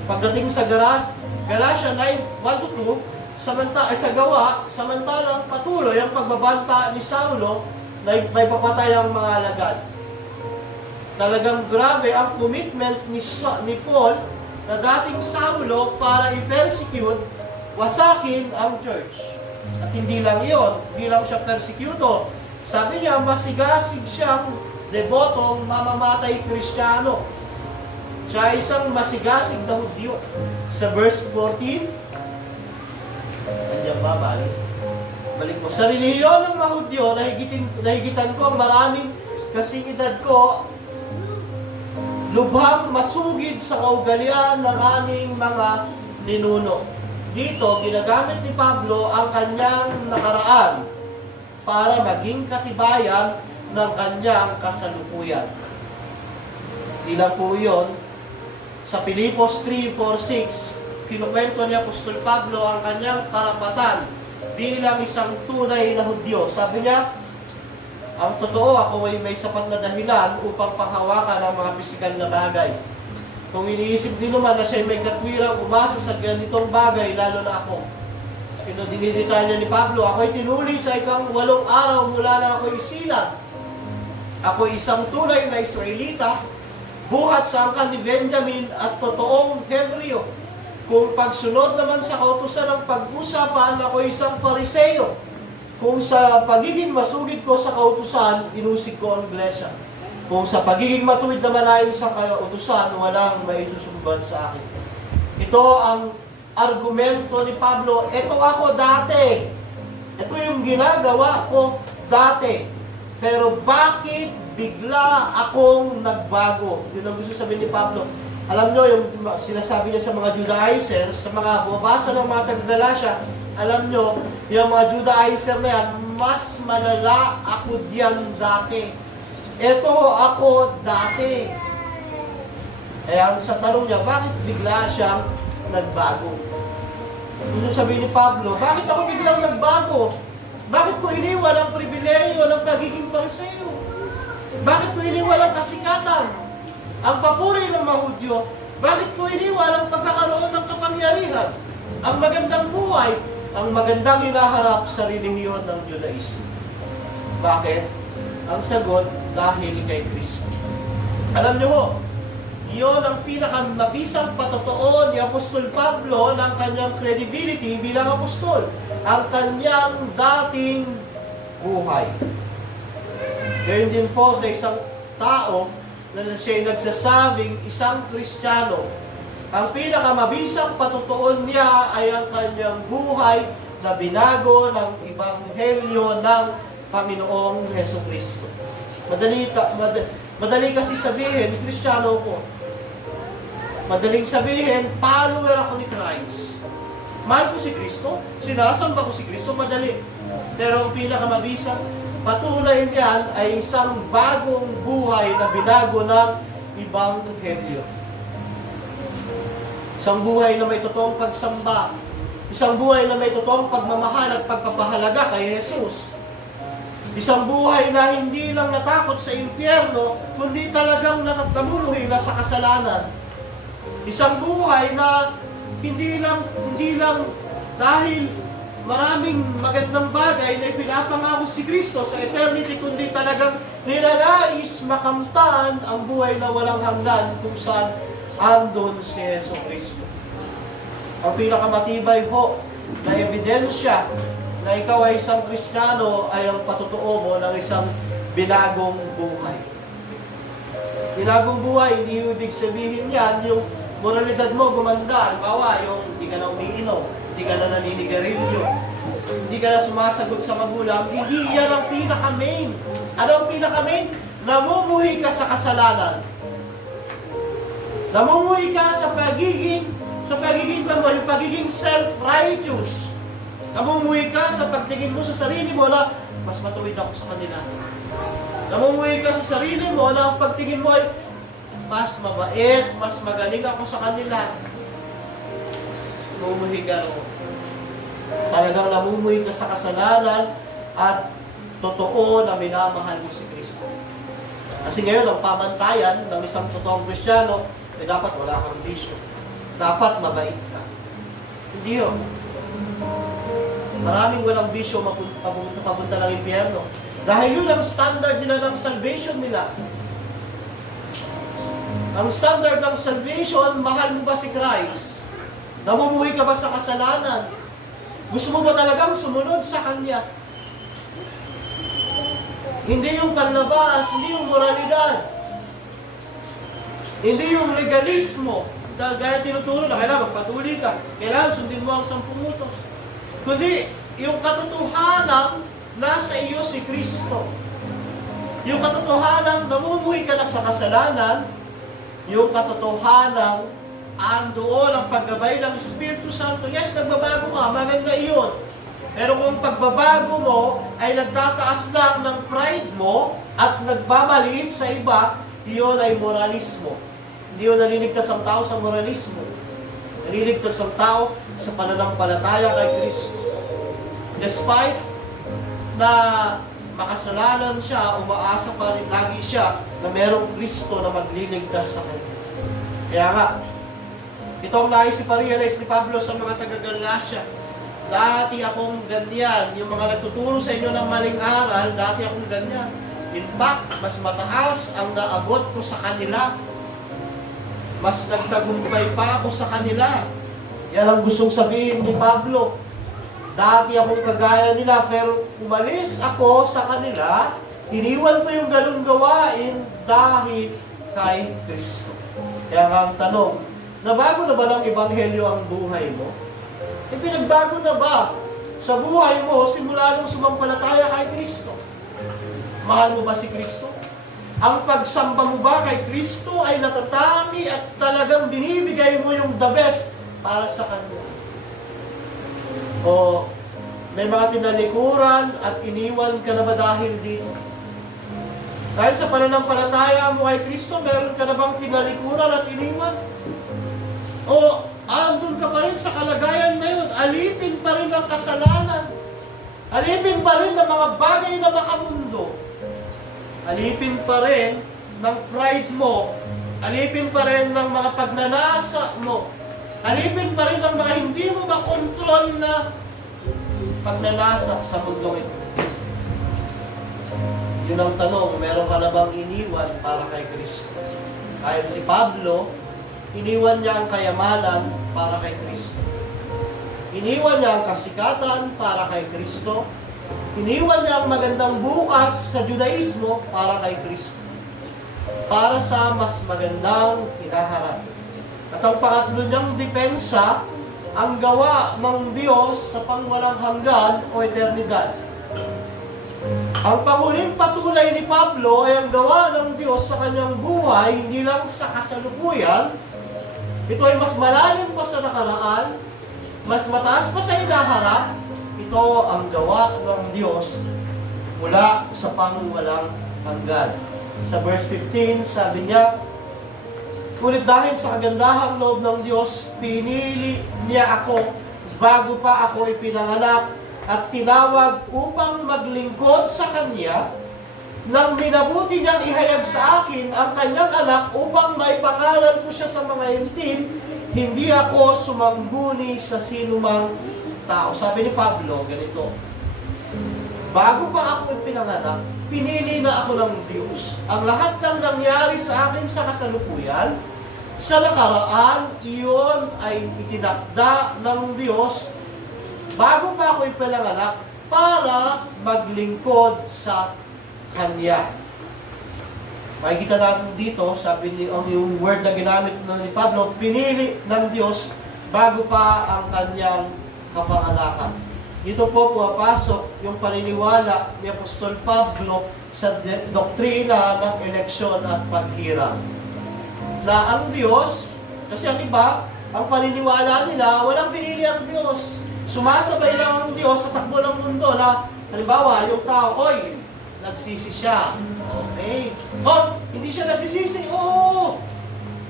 Pagdating sa Galatia 9:1-2, sa gawa, samantalang patuloy ang pagbabanta ni Saulo na may papatay ang mga alagad. Talagang grabe ang commitment ni Paul na dating Saulo para i-persecute, wasakin ang church. At hindi lang iyon, bilang siya persecutor, sabi niya masigasig siyang debotong mamamatay Kristiyano. Siya ay isang masigasig na Hudyo. Sa verse 14, nandiyan ba, balik mo. Sa relihiyon ng mga Hudyo, nahigitan ko ang maraming kasing edad ko, lubhang masugid sa kaugalian ng aming mga ninuno. Dito, ginagamit ni Pablo ang kanyang nakaraan para maging katibayan ng kanyang kasalukuyan. Di lang po yun. Sa Pilipos 3:4-6, kinukwento ni Apostol Pablo ang kanyang karapatan bilang isang tunay na Hudyo. Sabi niya, ang totoo, ako ay may sapat na dahilan upang panghawakan ang mga pisikal na bagay. Kung iniisip din naman na siya may katwirang umasa sa ganitong bagay, lalo na ako. Dinidetanya ni Pablo, ako'y tinuli sa ika-8 araw mula na ako'y isilang. Ako'y isang tunay na Israelita, buhat sa angkan ni Benjamin at totoong Hebreo. Kung pagsunod naman sa kautusan ng pag-usapan, ako'y isang Fariseo. Kung sa pagiging masugid ko sa kautusan, inusig ko ang iglesia. Kung sa pagiging matuwid naman ayon sa kautusan, walang maisusumbat sa akin. Ito ang argumento ni Pablo. Ito ako dati. Ito yung ginagawa ko dati. Pero bakit bigla akong nagbago? Yun ang gusto sabihin ni Pablo. Alam nyo, yung sinasabi niya sa mga Judaizers, sa mga bumabasa ng mga taga-Galatia, alam nyo, yung mga Judaizer na yan, mas malala ako diyan dati. Ito ako dati. Kaya sa tanong niya, bakit bigla siyang nagbago? Gusto sabihin ni Pablo, bakit ako biglang nagbago? Bakit ko iniwan ang pribileyo ng pagiging Pariseo? Bakit ko iniwan ang kasikatan? Ang papuri ng mga Hudyo? Bakit ko iniwan ang pagkakaroon ng kapangyarihan? Ang magandang buhay, ang magandang hinaharap sa relihiyon ng Judaismo. Bakit? Ang sagot, dahil kay Kristo. Alam niyo ho, iyon ang pinakamabisang patotoo ni Apostol Pablo ng kanyang credibility bilang apostol. Ang kanyang dating buhay. Gayun din po sa isang tao na siya'y nagsasabing isang Kristiyano. Ang pinakamabisang patotoo niya ay ang kanyang buhay na binago ng Ebanghelyo ng Panginoong Hesukristo. Madali kasi sabihin, Kristiyano ko. Madaling sabihin, follower ako ni Christ. Mahal ko si Kristo, sinasamba ko si Kristo, madali. Pero ang pinakamabisang patunay niyan ay isang bagong buhay na binago ng Ebanghelyo. Isang buhay na may totoong pagsamba. Isang buhay na may totoong pagmamahal at pagpapahalaga kay Jesus. Isang buhay na hindi lang natakot sa impyerno, kundi talagang namumuhay na sa kasalanan. Isang buhay na hindi lang dahil maraming magandang bagay na ipinapangako si Kristo sa eternity, kundi talagang nilalais makamtan ang buhay na walang hanggan kung saan andon si Yeso Kristo. Ang pinakamatibay ho na ebidensya na ikaw ay isang Kristiyano ay ang patotoo mo ng isang binagong buhay. Binagong buhay, hindi ibig sabihin yan yung moralidad mo gumanda. Halimbawa, yung hindi ka na umiinom, hindi ka na naninigarilyo, hindi ka na sumasagot sa magulang. Hindi yan ang pinaka-main. Ano ang pinaka-main? Namumuhay ka sa kasalanan. Namumuhay ka sa pagiging yung pagiging self-righteous. Namumuhay ka sa pagtingin mo sa sarili mo na mas matuwid ako sa kanila. Namumuhay ka sa sarili mo na ang pagtingin mo ay mas mabait, mas magaling ako sa kanila. Namumuhay ka ro. Talagang namumuhay ka sa kasalanan at totoo na minamahal mo si Kristo. Kasi ngayon, ang pamantayan ng isang totoong Kristiyano ay dapat wala kang bisyo. Dapat mabait ka. Hindi yun. Maraming walang bisyo papunta ng impyerno. Dahil yun ang standard nila ng salvation nila. Ang standard ng salvation, mahal mo ba si Christ? Namumuhay ka ba sa kasalanan? Gusto mo ba talagang sumunod sa Kanya? Hindi yung panlabas, hindi yung moralidad. Hindi yung legalismo. Gaya tinuturo na kailangan magpatuloy ka. Kailangan sundin mo ang 10 utos. Kundi, yung katotohanan, nasa iyo si Kristo. Yung katotohanan, namumuhay ka na sa kasalanan. Yung katotohanan, andoon ang paggabay ng Espiritu Santo. Yes, nagbabago ka, maganda iyon. Pero kung pagbabago mo ay nagtataas lang ng pride mo at nagbabaliit sa iba, iyon ay moralismo. Hindi yun naliligtas ang tao sa moralismo. Naliligtas ang tao sa pananampalataya kay Kristo. Despite na makasalanan siya, umaasa pa rin lagi siya na merong Kristo na magliligtas sa kanya. Kaya nga, ito ang naisip-realize ni Pablo sa mga taga-Galacia. Dati akong ganyan. Yung mga nagtuturo sa inyo ng maling aral, dati akong ganyan. In fact, mas mataas ang naabot ko sa kanila. Mas nagtagumpay pa ako sa kanila. Yan ang gustong sabihin ni Pablo. Dati akong kagaya nila, pero umalis ako sa kanila, iniwan ko yung ganung gawain dahil kay Kristo. Kaya nga ang tanong, nabago na ba ng Ebanghelyo ang buhay mo? E pinagbago na ba sa buhay mo simula nung sumampalataya kay Kristo? Mahal mo ba si Kristo? Ang pagsamba mo ba kay Kristo ay natatangi at talagang binibigay mo yung the best para sa Kanya? O may mga tinalikuran at iniwan ka na ba dahil dito? Dahil sa pananampalataya mo kay Kristo, meron ka na bang tinalikuran at iniwan? O andun ka pa rin sa kalagayan na yun. Alipin pa rin ang kasalanan. Alipin pa rin ng mga bagay na makamundo. Alipin pa rin ng pride mo. Alipin pa rin ng mga pagnanasa mo. Alipin pa rin ng mga hindi mo makontrol na pagnanasa sa mundong ito. Yun ang tanong, meron ka na bang iniwan para kay Kristo? Dahil si Pablo, iniwan niya ang kayamanan para kay Kristo. Iniwan niya ang kasikatan para kay Kristo. Iniwan niya ang magandang bukas sa Judaismo para kay Kristo. Para sa mas magandang hinaharap. At ang pangatlo niyang depensa, ang gawa ng Diyos sa pangwalang hanggan o eternidad. Ang panguling patuloy ni Pablo ay ang gawa ng Diyos sa kanyang buhay, hindi lang sa kasalukuyan. Ito ay mas malalim pa sa nakaraan, mas mataas pa sa hinaharap. Ito ang gawa ng Diyos mula sa pangwalang hanggan. Sa verse 15, sabi niya, ngunit dahil sa kagandahang loob ng Diyos, pinili niya ako bago pa ako ipinanganak at tinawag upang maglingkod sa Kanya, nang minabuti niyang ihayag sa akin ang Kanyang anak upang maipangaral ko siya sa mga hintil, hindi ako sumangguni sa sinumang tao. Sabi ni Pablo, ganito, bago pa ako ipinanganak, pinili na ako ng Diyos. Ang lahat ng nangyari sa akin sa kasalukuyan, sa nakaraan, iyon ay itinakda ng Diyos bago pa ako ipinanganak para maglingkod sa Kanya. Makikita natin dito, sabi ni yung word na ginamit ni Pablo, pinili ng Diyos bago pa ang Kanyang kapanganakan. Dito po pumapasok yung paniniwala ni Apostol Pablo sa doktrina ng eleksyon at paghirang. Na ang Diyos, kasi ang iba, ang paniniwala nila, walang pinili ang Diyos. Sumasabay lang ang Diyos sa takbo ng mundo na, halimbawa, yung tao, oy, nagsisi siya. Okay. Oh, hindi siya nagsisisi. Oo.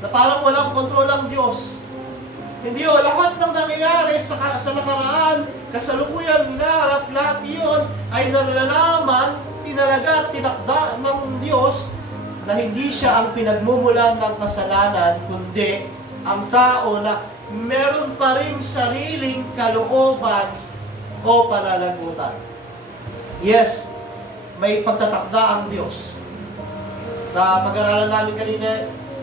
Na parang walang kontrol ang Diyos. Hindi o, lahat ng nangyayari sa nakaraan, kasalukuyan, hinaharap, lahat iyon ay nalalaman, tinalaga, tinakda ng Diyos na hindi siya ang pinagmumulan ng kasalanan, kundi ang tao na meron pa rin sariling kalooban o pananagutan. Yes, may pagtatakda ang Diyos. Na pag-aralan namin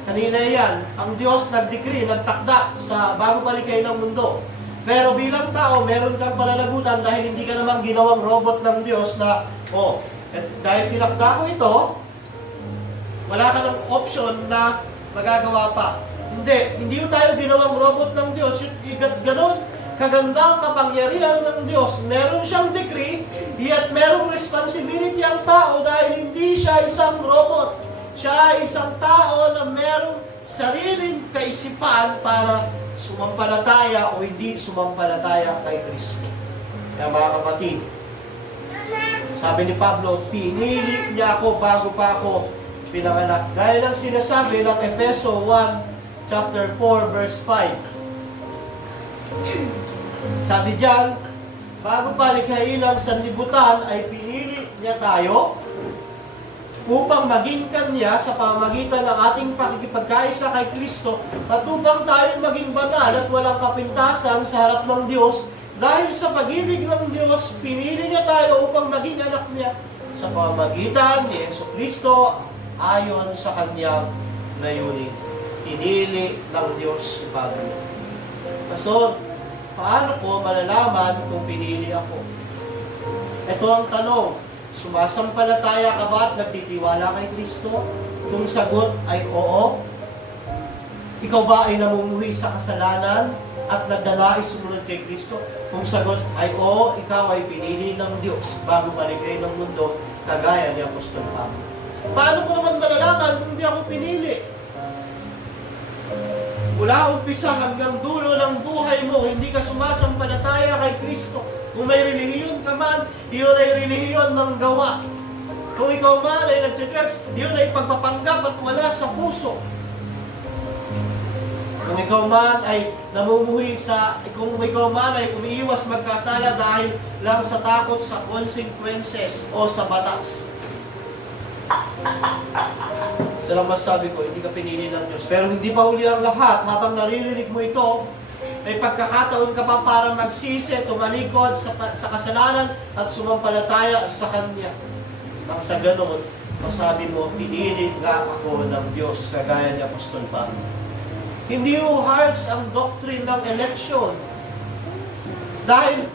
kanina yan, ang Diyos nag-decree, nagtakda sa bago palikay ng mundo. Pero bilang tao, meron kang pananagutan dahil hindi ka naman ginawang robot ng Diyos na, dahil tinakda ko ito, wala ka ng option na magagawa pa. Hindi tayo ginawang robot ng Diyos. Ganon, kagandang kapangyarihan ng Diyos. Meron siyang decree, yet merong responsibility ang tao dahil hindi siya isang robot. Siya ay isang tao na merong sariling kaisipan para sumampalataya o hindi sumampalataya kay Kristo. Kaya mga kapatid, sabi ni Pablo, pinili niya ako bago pa ako pinanganak. Gaya ng sinasabi ng Efeso 1, chapter 4, verse 5. Sabi diyan, bago pa likhain ang sanlibutan, ay pinili niya tayo upang maging Kanya sa pamamagitan ng ating pakikipagkaisa kay Kristo at upang tayo maging banal at walang kapintasan sa harap ng Diyos. Dahil sa pag-ibig ng Diyos, pinili niya tayo upang maging anak niya sa pamamagitan ni Yesu Kristo ayon sa Kanyang layunin. Pinili ng Diyos si Pablo. Pastor, paano ko malalaman kung pinili ako? Ito ang tanong, sumasampalataya ka ba at nagtitiwala kay Kristo? Kung sagot ay oo, ikaw ba ay namumuhi sa kasalanan at nagdanais sumunod kay Kristo? Kung sagot ay oo, ikaw ay pinili ng Diyos bago balikay ng mundo, kagaya ni Apostol Pablo. Paano ko naman malalaman kung hindi ako pinili? Mula umpisa hanggang dulo ng buhay mo, hindi ka sumasampalataya kay Kristo. Kung may relihiyon ka man, iyon ay relihiyon ng gawa. Kung ikaw man ay nag-church, iyon ay pagpapanggap at wala sa puso. Kung ikaw man ay kung ikaw man ay umiiwas magkasala dahil lang sa takot sa consequences o sa batas. Isa lang masasabi ko, hindi ka pinili ng Diyos. Pero hindi pa huli ang lahat. Habang naririnig mo ito, may pagkakataon ka pa para magsisi, tumalikod sa kasalanan at sumampalataya sa Kanya. Nang sa ganon, masabi mo, pinili nga ako ng Diyos, kagaya ni Apostol Pablo. Hindi harsh ang doctrine ng election. Dahil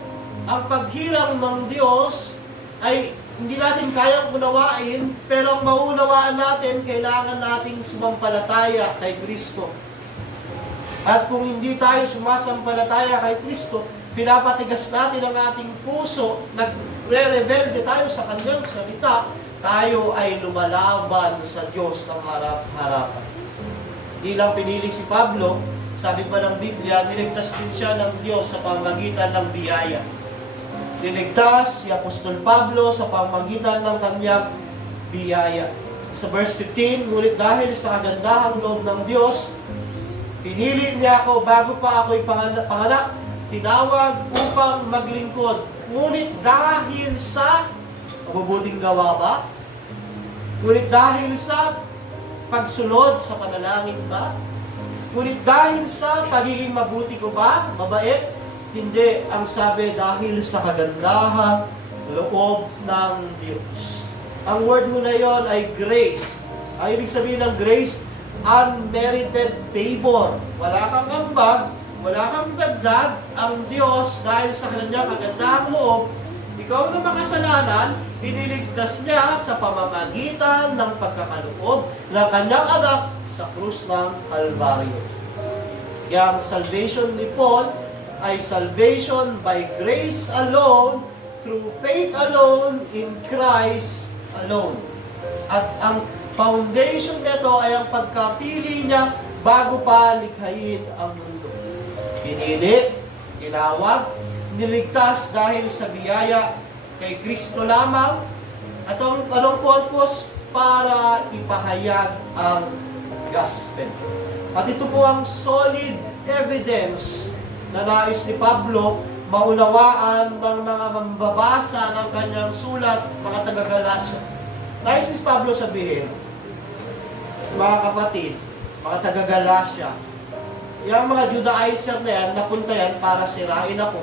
ang paghirang ng Diyos ay hindi natin kayang unawain, pero ang mauunawaan natin, kailangan nating sumampalataya kay Kristo. At kung hindi tayo sumasampalataya kay Kristo, pinapatigas natin ang ating puso, nagre-rebelde tayo sa Kanyang salita, tayo ay lumalaban sa Diyos ng harap-harapan. Hindi lang pinili si Pablo, sabi pa ng Biblia, niligtas din siya ng Diyos sa pamamagitan ng biyaya. Niligtas si Apostol Pablo sa pamamagitan ng kanyang biyaya. Sa verse 15, ngunit dahil sa kagandahang loob ng Diyos, pinili niya ako bago pa ako'y panganak, tinawag upang maglingkod. Ngunit dahil sa mabubuting gawa ba? Ngunit dahil sa pagsunod sa panalangin ba? Ngunit dahil sa pagiging mabuti ko ba? Mabait? Hindi. Ang sabi, dahil sa kagandahang loob ng Diyos. Ang word mo na yon ay grace. Ang ibig sabihin ng grace, unmerited favor. Wala kang ambag, wala kang dagdag. Ang Diyos, dahil sa kanyang kagandahang loob, ikaw na makasalanan, iniligtas niya sa pamamagitan ng pagkakaloob ng kanyang anak sa krus ng Kalbaryo. Kaya ang salvation ni Paul ay salvation by grace alone, through faith alone, in Christ alone. At ang foundation nito ay ang pagkapili niya bago pa likhain ang mundo. Pinili, tinawag, niligtas dahil sa biyaya kay Kristo lamang. At anong purpose? Para ipahayag ang gospel. At ito po ang solid evidence na nais ni Pablo maunawaan ng mga mambabasa ng kanyang sulat, mga taga-Galatia. Nais ni Pablo sabihin, mga kapatid, mga taga-Galatia, yung mga Judaizer na yan, napunta yan para sirain ako.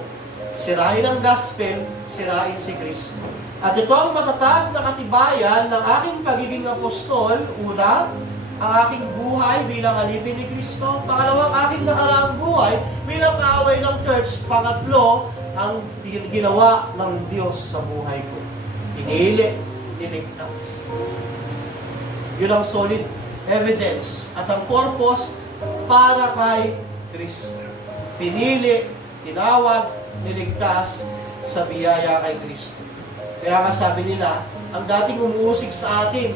Sirain ang gospel, sirain si Kristo. At ito ang matatag na katibayan ng aking pagiging apostol. Una, ang aking buhay bilang alipin ni Kristo. Pangalawang, aking nakaraang buhay bilang kaaway ng church. Pangatlo, ang ginawa ng Diyos sa buhay ko. Pinili, niligtas. Yun ang solid evidence at ang purpose para kay Kristo. Pinili, tinawag, niligtas sa biyaya kay Kristo. Kaya nga sabi nila, ang dating umuusig sa atin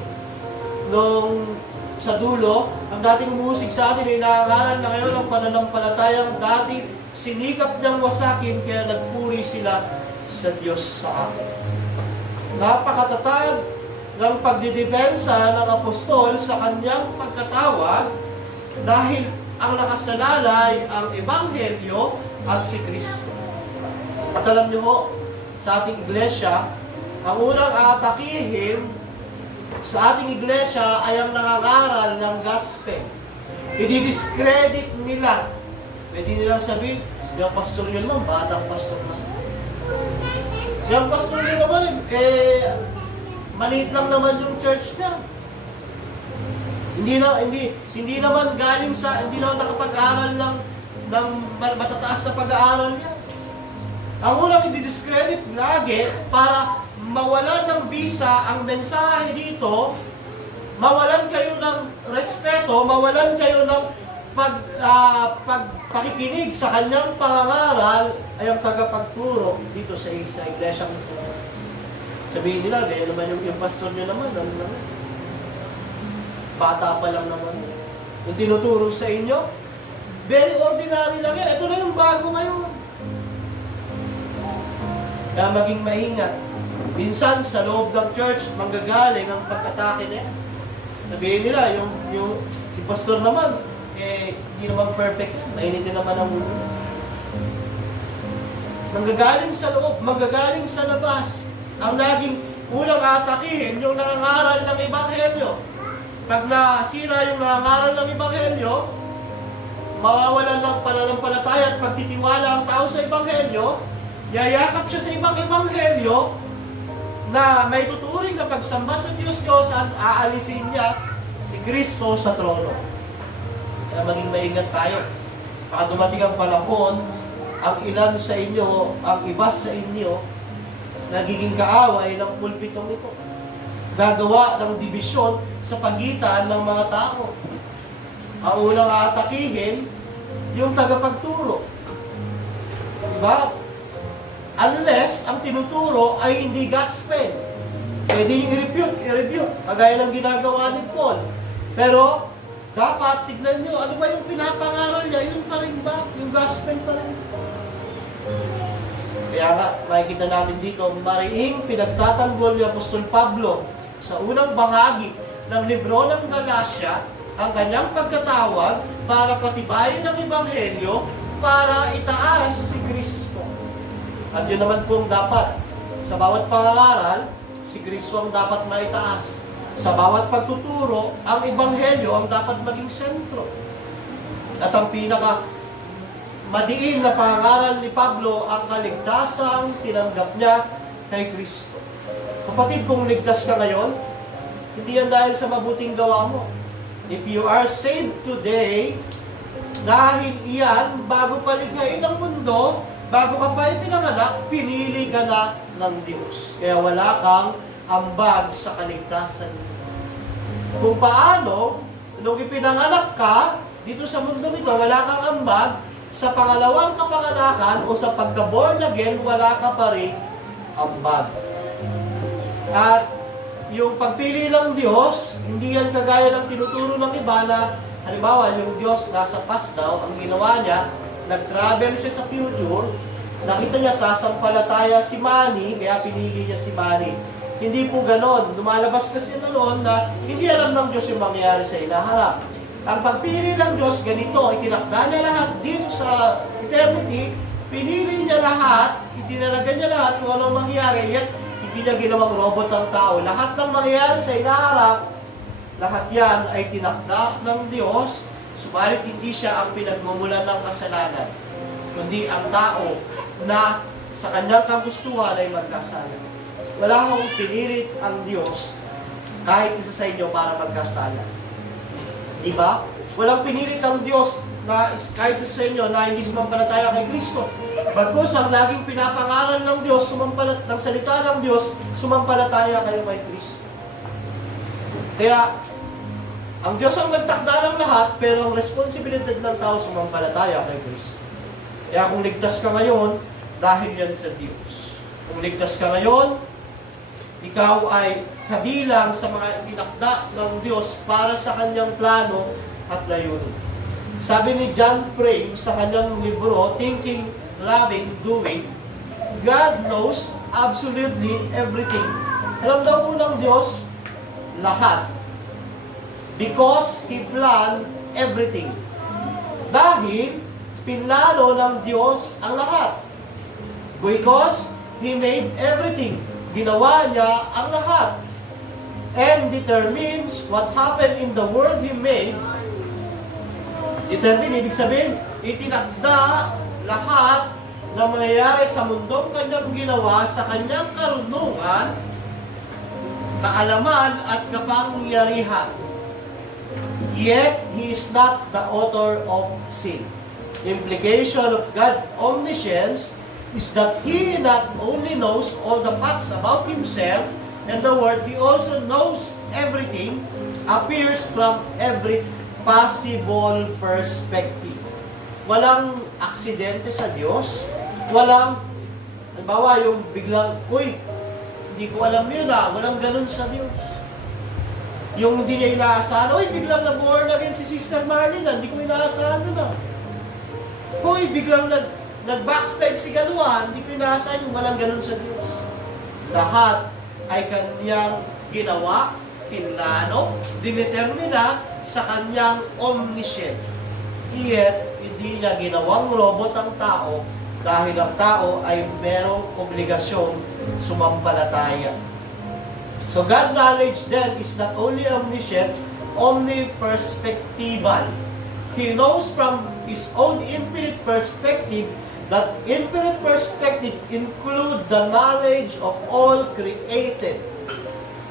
nung sa dulo, ang dating umusig sa atin ay naangaral na ngayon ang pananampalatayang dati sinikap niyang wasakin, kaya nagpuri sila sa Diyos sa akin. Napakatatag ng pagdidepensa ng apostol sa kanyang pagkatawag dahil ang nakasalalay ang Ebanghelyo at si Kristo. At alam niyo po, sa ating iglesia, ang unang aatakihin sa ating iglesia ay ang nangangaral ng gospel. I-discredit nila. Pwede nilang sabihin, yung pastor nyo naman, batang pastor naman. Yung pastor nyo naman, maliit lang naman yung church niya. Hindi naman galing sa, hindi naman nakapag-aral ng matataas na pag-aaral niya. Ang unang i-discredit lagi para mawalan ng bisa ang mensahe dito, mawalan kayo ng respeto, mawalan kayo ng pakikinig sa kanyang pangangaral ay ang tagapagturo dito sa iglesia. Sabihin nila, gaya naman yung pastor nyo naman, ano naman? Bata pa lang naman. Yung tinuturo sa inyo, very ordinary lang yan. Ito na yung bago ngayon. Kaya maging maingat. Minsan, sa loob ng church, manggagaling ang pagkatake na yan. Sabihin nila, yung si pastor naman, hindi naman perfect yan. Mainit din naman ang ulo. Manggagaling sa loob, manggagaling sa labas. Ang laging unang atakihin, yung nangangaral ng Ebanghelyo. Pag nasira yung nangangaral ng Ebanghelyo, mawawalan ng pananampalataya at pagtitiwala ang tao sa Ebanghelyo, yayakap siya sa ibang Ebanghelyo na may tuturing na pagsamba sa Diyos at aalisin niya si Kristo sa trono. Kaya maging maingat tayo. Baka dumating ang panahon, ang ilan sa inyo, ang iba sa inyo, nagiging kaaway ng pulpitong ito. Gagawa ng dibisyon sa pagitan ng mga tao. Ang unang aatakihin, yung tagapagturo. Diba? Unless ang tinuturo ay hindi gospel. Pwede yung i-review. Kagaya ng ginagawa ni Paul. Pero, dapat tignan nyo, ano ba yung pinapangaral niya? Yun pa rin ba? Yung gospel pa rin? Kaya nga, makikita natin dito, mariing pinagtatanggol ni Apostol Pablo sa unang bahagi ng libro ng Galacia, ang kanyang pagkatawag para patibayin ang Ebanghelyo, para itaas si Kristo. At yun naman pong dapat. Sa bawat pangangaral, si Kristo ang dapat maitaas. Sa bawat pagtuturo, ang Ebanghelyo ang dapat maging sentro. At ang pinaka madiin na pangaral ni Pablo, ang kaligtasang tinanggap niya kay Kristo. Kapatid, kung ligtas ka ngayon, hindi yan dahil sa mabuting gawa mo. If you are saved today, dahil iyan, bago palighain ng mundo, bago ka pa ipinanganak, pinili ka na ng Diyos. Kaya wala kang ambag sa kaligtasan. Kung paano, nung ipinanganak ka, dito sa mundo ito, wala kang ambag, sa pangalawang kapanganakan o sa pagka-born again, wala ka pa rin ambag. At yung pagpili ng Diyos, hindi yan kagaya ng tinuturo ng iba na, halimbawa, yung Diyos nasa past daw, ang ginawa niya, nag-travel siya sa future, nakita niya sasampalataya si Manny, kaya pinili niya si Manny. Hindi po ganon. Lumalabas kasi na noon na hindi alam ng Diyos yung mangyayari sa inaharap. Ang pagpili ng Diyos, ganito, itinakda niya lahat dito sa eternity, pinili niya lahat, itinalaga niya lahat kung anong mangyayari, yet hindi niya ginawang robot ang tao. Lahat ng mangyayari sa inaharap, lahat yan ay tinakda ng Diyos, subalit hindi siya ang pinagmumulan ng kasalanan, kundi ang tao na sa kanyang kagustuhan ay magkasala. Wala akong pinilit ang Diyos kahit isa sa inyo para magkasala. Diba? Walang pinilit ang Diyos na kahit isa sa inyo na hindi sumampalataya kay Kristo. Bagkus ang laging pinapangaral ng Diyos, ng salita ng Diyos, sumampalataya kayo kay Kristo. Kaya, ang Diyos ang nagtakda ng lahat, pero ang responsibilidad ng tao sumampalataya kay Kristo. Kaya kung ligtas ka ngayon, dahil yan sa Diyos. Kung ligtas ka ngayon, ikaw ay kabilang sa mga itinakda ng Diyos para sa kanyang plano at layunin. Sabi ni John Frame sa kanyang libro, Thinking, Loving, Doing, God knows absolutely everything. Alam daw po ng Diyos lahat. Because He planned everything. Dahil pinlano ng Diyos ang lahat. Because He made everything. Ginawa niya ang lahat. And determines what happened in the world He made. Determine, ibig sabihin, itinakda lahat na mangyayari sa mundong kanyang ginawa sa kanyang karunungan, kaalaman at kapangyarihan. Yet, He is not the author of sin. Implication of God's omniscience is that He not only knows all the facts about Himself and the world, He also knows everything, appears from every possible perspective. Walang aksidente sa Diyos. Walang, halimbawa, yung biglang, uy, hindi ko alam yun walang ganun sa Diyos. Yung hindi niya inaasahan, uy, biglang nag-born again si Sister Marlene, hindi ko inaasahan yun Uy, biglang nag-backslide si Galuan, hindi ko inaasahan yung walang ganun sa Diyos. Lahat ay kanyang ginawa, tinlano, dinetermina sa kanyang omniscient. Yet, hindi niya ginawang robot ang tao dahil ang tao ay merong obligasyong sumampalataya. So God knowledge then is not only omniscient, omniperspectival. He knows from His own infinite perspective. That infinite perspective include the knowledge of all created.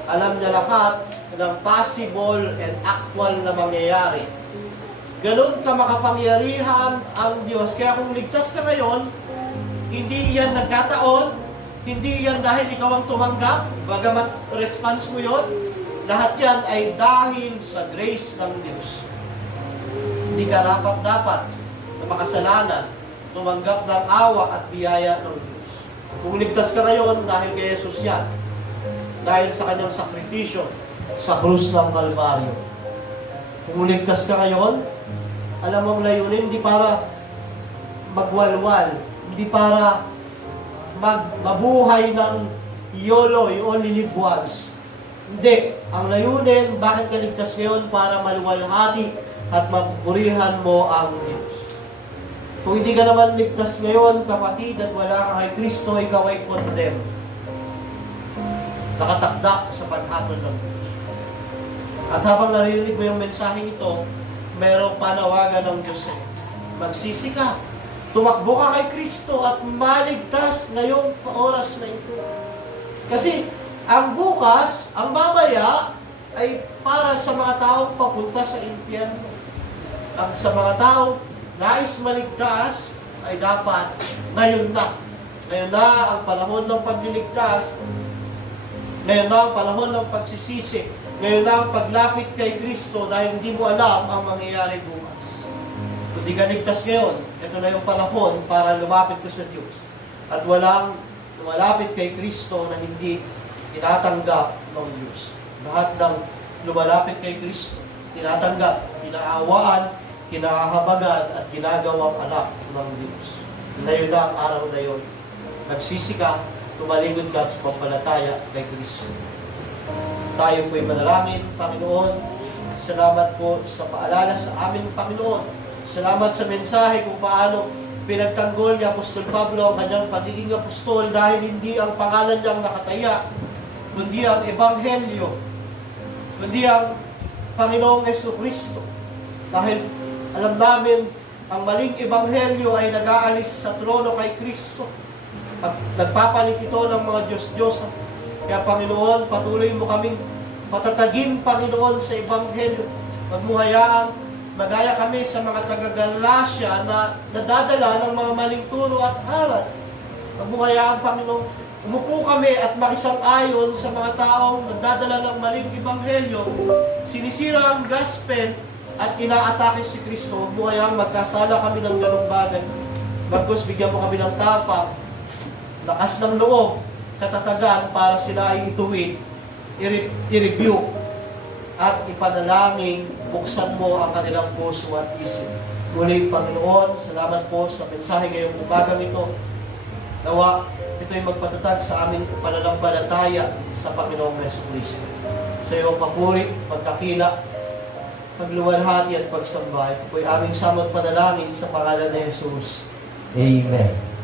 Alam niya lahat ng possible and actual na mangyayari. Ganun ka makapangyarihan ang Diyos. Kaya kung ligtas ka ngayon, hindi yan nagkataon, hindi yan dahil ikaw ang tumanggap, bagamat response mo yun, lahat yan ay dahil sa grace ng Diyos. Hindi ka dapat na makasalanan, tumanggap ng awa at biyaya ng Diyos. Kung ligtas ka ngayon dahil kay Jesus yan, dahil sa kanyang sakripisyo sa krus ng Kalbaryo. Kung ligtas ka ngayon, alam mo ang layunin, hindi para magwalwal, hindi para mabuhay ng YOLO, you only live once. Hindi. Ang layunin, bakit ka ligtas ngayon? Para maluwalhati at mapurihan mo ang Diyos. Kung hindi ka naman ligtas ngayon, kapatid, at wala ka kay Kristo, ikaw ay condemned. Nakatakda sa paghatol ng Diyos. At habang naririnig mo yung mensaheng ito, mayroong panawagan ng Diyos sa'yo. Magsisi ka. Tumakbo ka kay Kristo at maligtas ngayong oras na ito. Kasi ang bukas, ang mamaya, ay para sa mga taong papunta sa impyerno. At sa mga taong nais maligtas, ay dapat ngayon na. Ngayon na ang panahon ng pagliligtas. Ngayon na ang panahon ng pagsisisi. Ngayon na ang paglapit kay Kristo dahil hindi mo alam ang mangyayari bukas. Kung di ka ligtas ngayon, ito na yung panahon para lumapit ko sa Diyos. At walang lumalapit kay Kristo na hindi tinatanggap ng Diyos. Lahat ng lumalapit kay Kristo, tinatanggap, kinaawaan, kinahabagan, at ginagawang anak ng Diyos. Ngayon na ang araw na yun. Nagsisi ka, tumalikod ka sa pampalataya kay Kristo. Tayo po'y manalangin, Panginoon. Salamat po sa paalala sa amin, Panginoon. Salamat sa mensahe kung paano pinagtanggol ni Apostol Pablo ang kanyang pagiging apostol dahil hindi ang pangalan niyang nakataya, kundi ang Ebanghelyo, kundi ang Panginoong Jesucristo. Dahil alam namin, ang maling Ebanghelyo ay nag-aalis sa trono kay Kristo at nagpapalit ito ng mga Diyos-Diyosan. Kaya Panginoon, patuloy mo kaming patatagin, Panginoon, sa Ebanghelyo. Huwag mo hayaang magaya kami sa mga taga-Galasya na nadadala ng mga maling turo at aral. Huwag mo hayaang, Panginoon, umupo kami at makisang-ayon sa mga taong nagdadala ng maling Ebanghelyo, sinisira ang gospel at inaatake si Kristo. Huwag mo hayaang magkasala kami ng ganong bagay. Bagkus, bigyan mo kami ng tapang, lakas ng loob, katatagan para sila ay ituwid, i-review, at ipanalangin, buksan mo ang kanilang puso at isip. Muli, Panginoon, salamat po sa mensahe ngayong umagang ito. Nawa, ito'y magpatatag sa aming pananampalataya sa Panginoong Jesucristo. Sa iyong papuri, pagkakila, pagluwalhati at pagsambay, ito'y aming samot panalangin sa pangalan ni Jesus. Amen.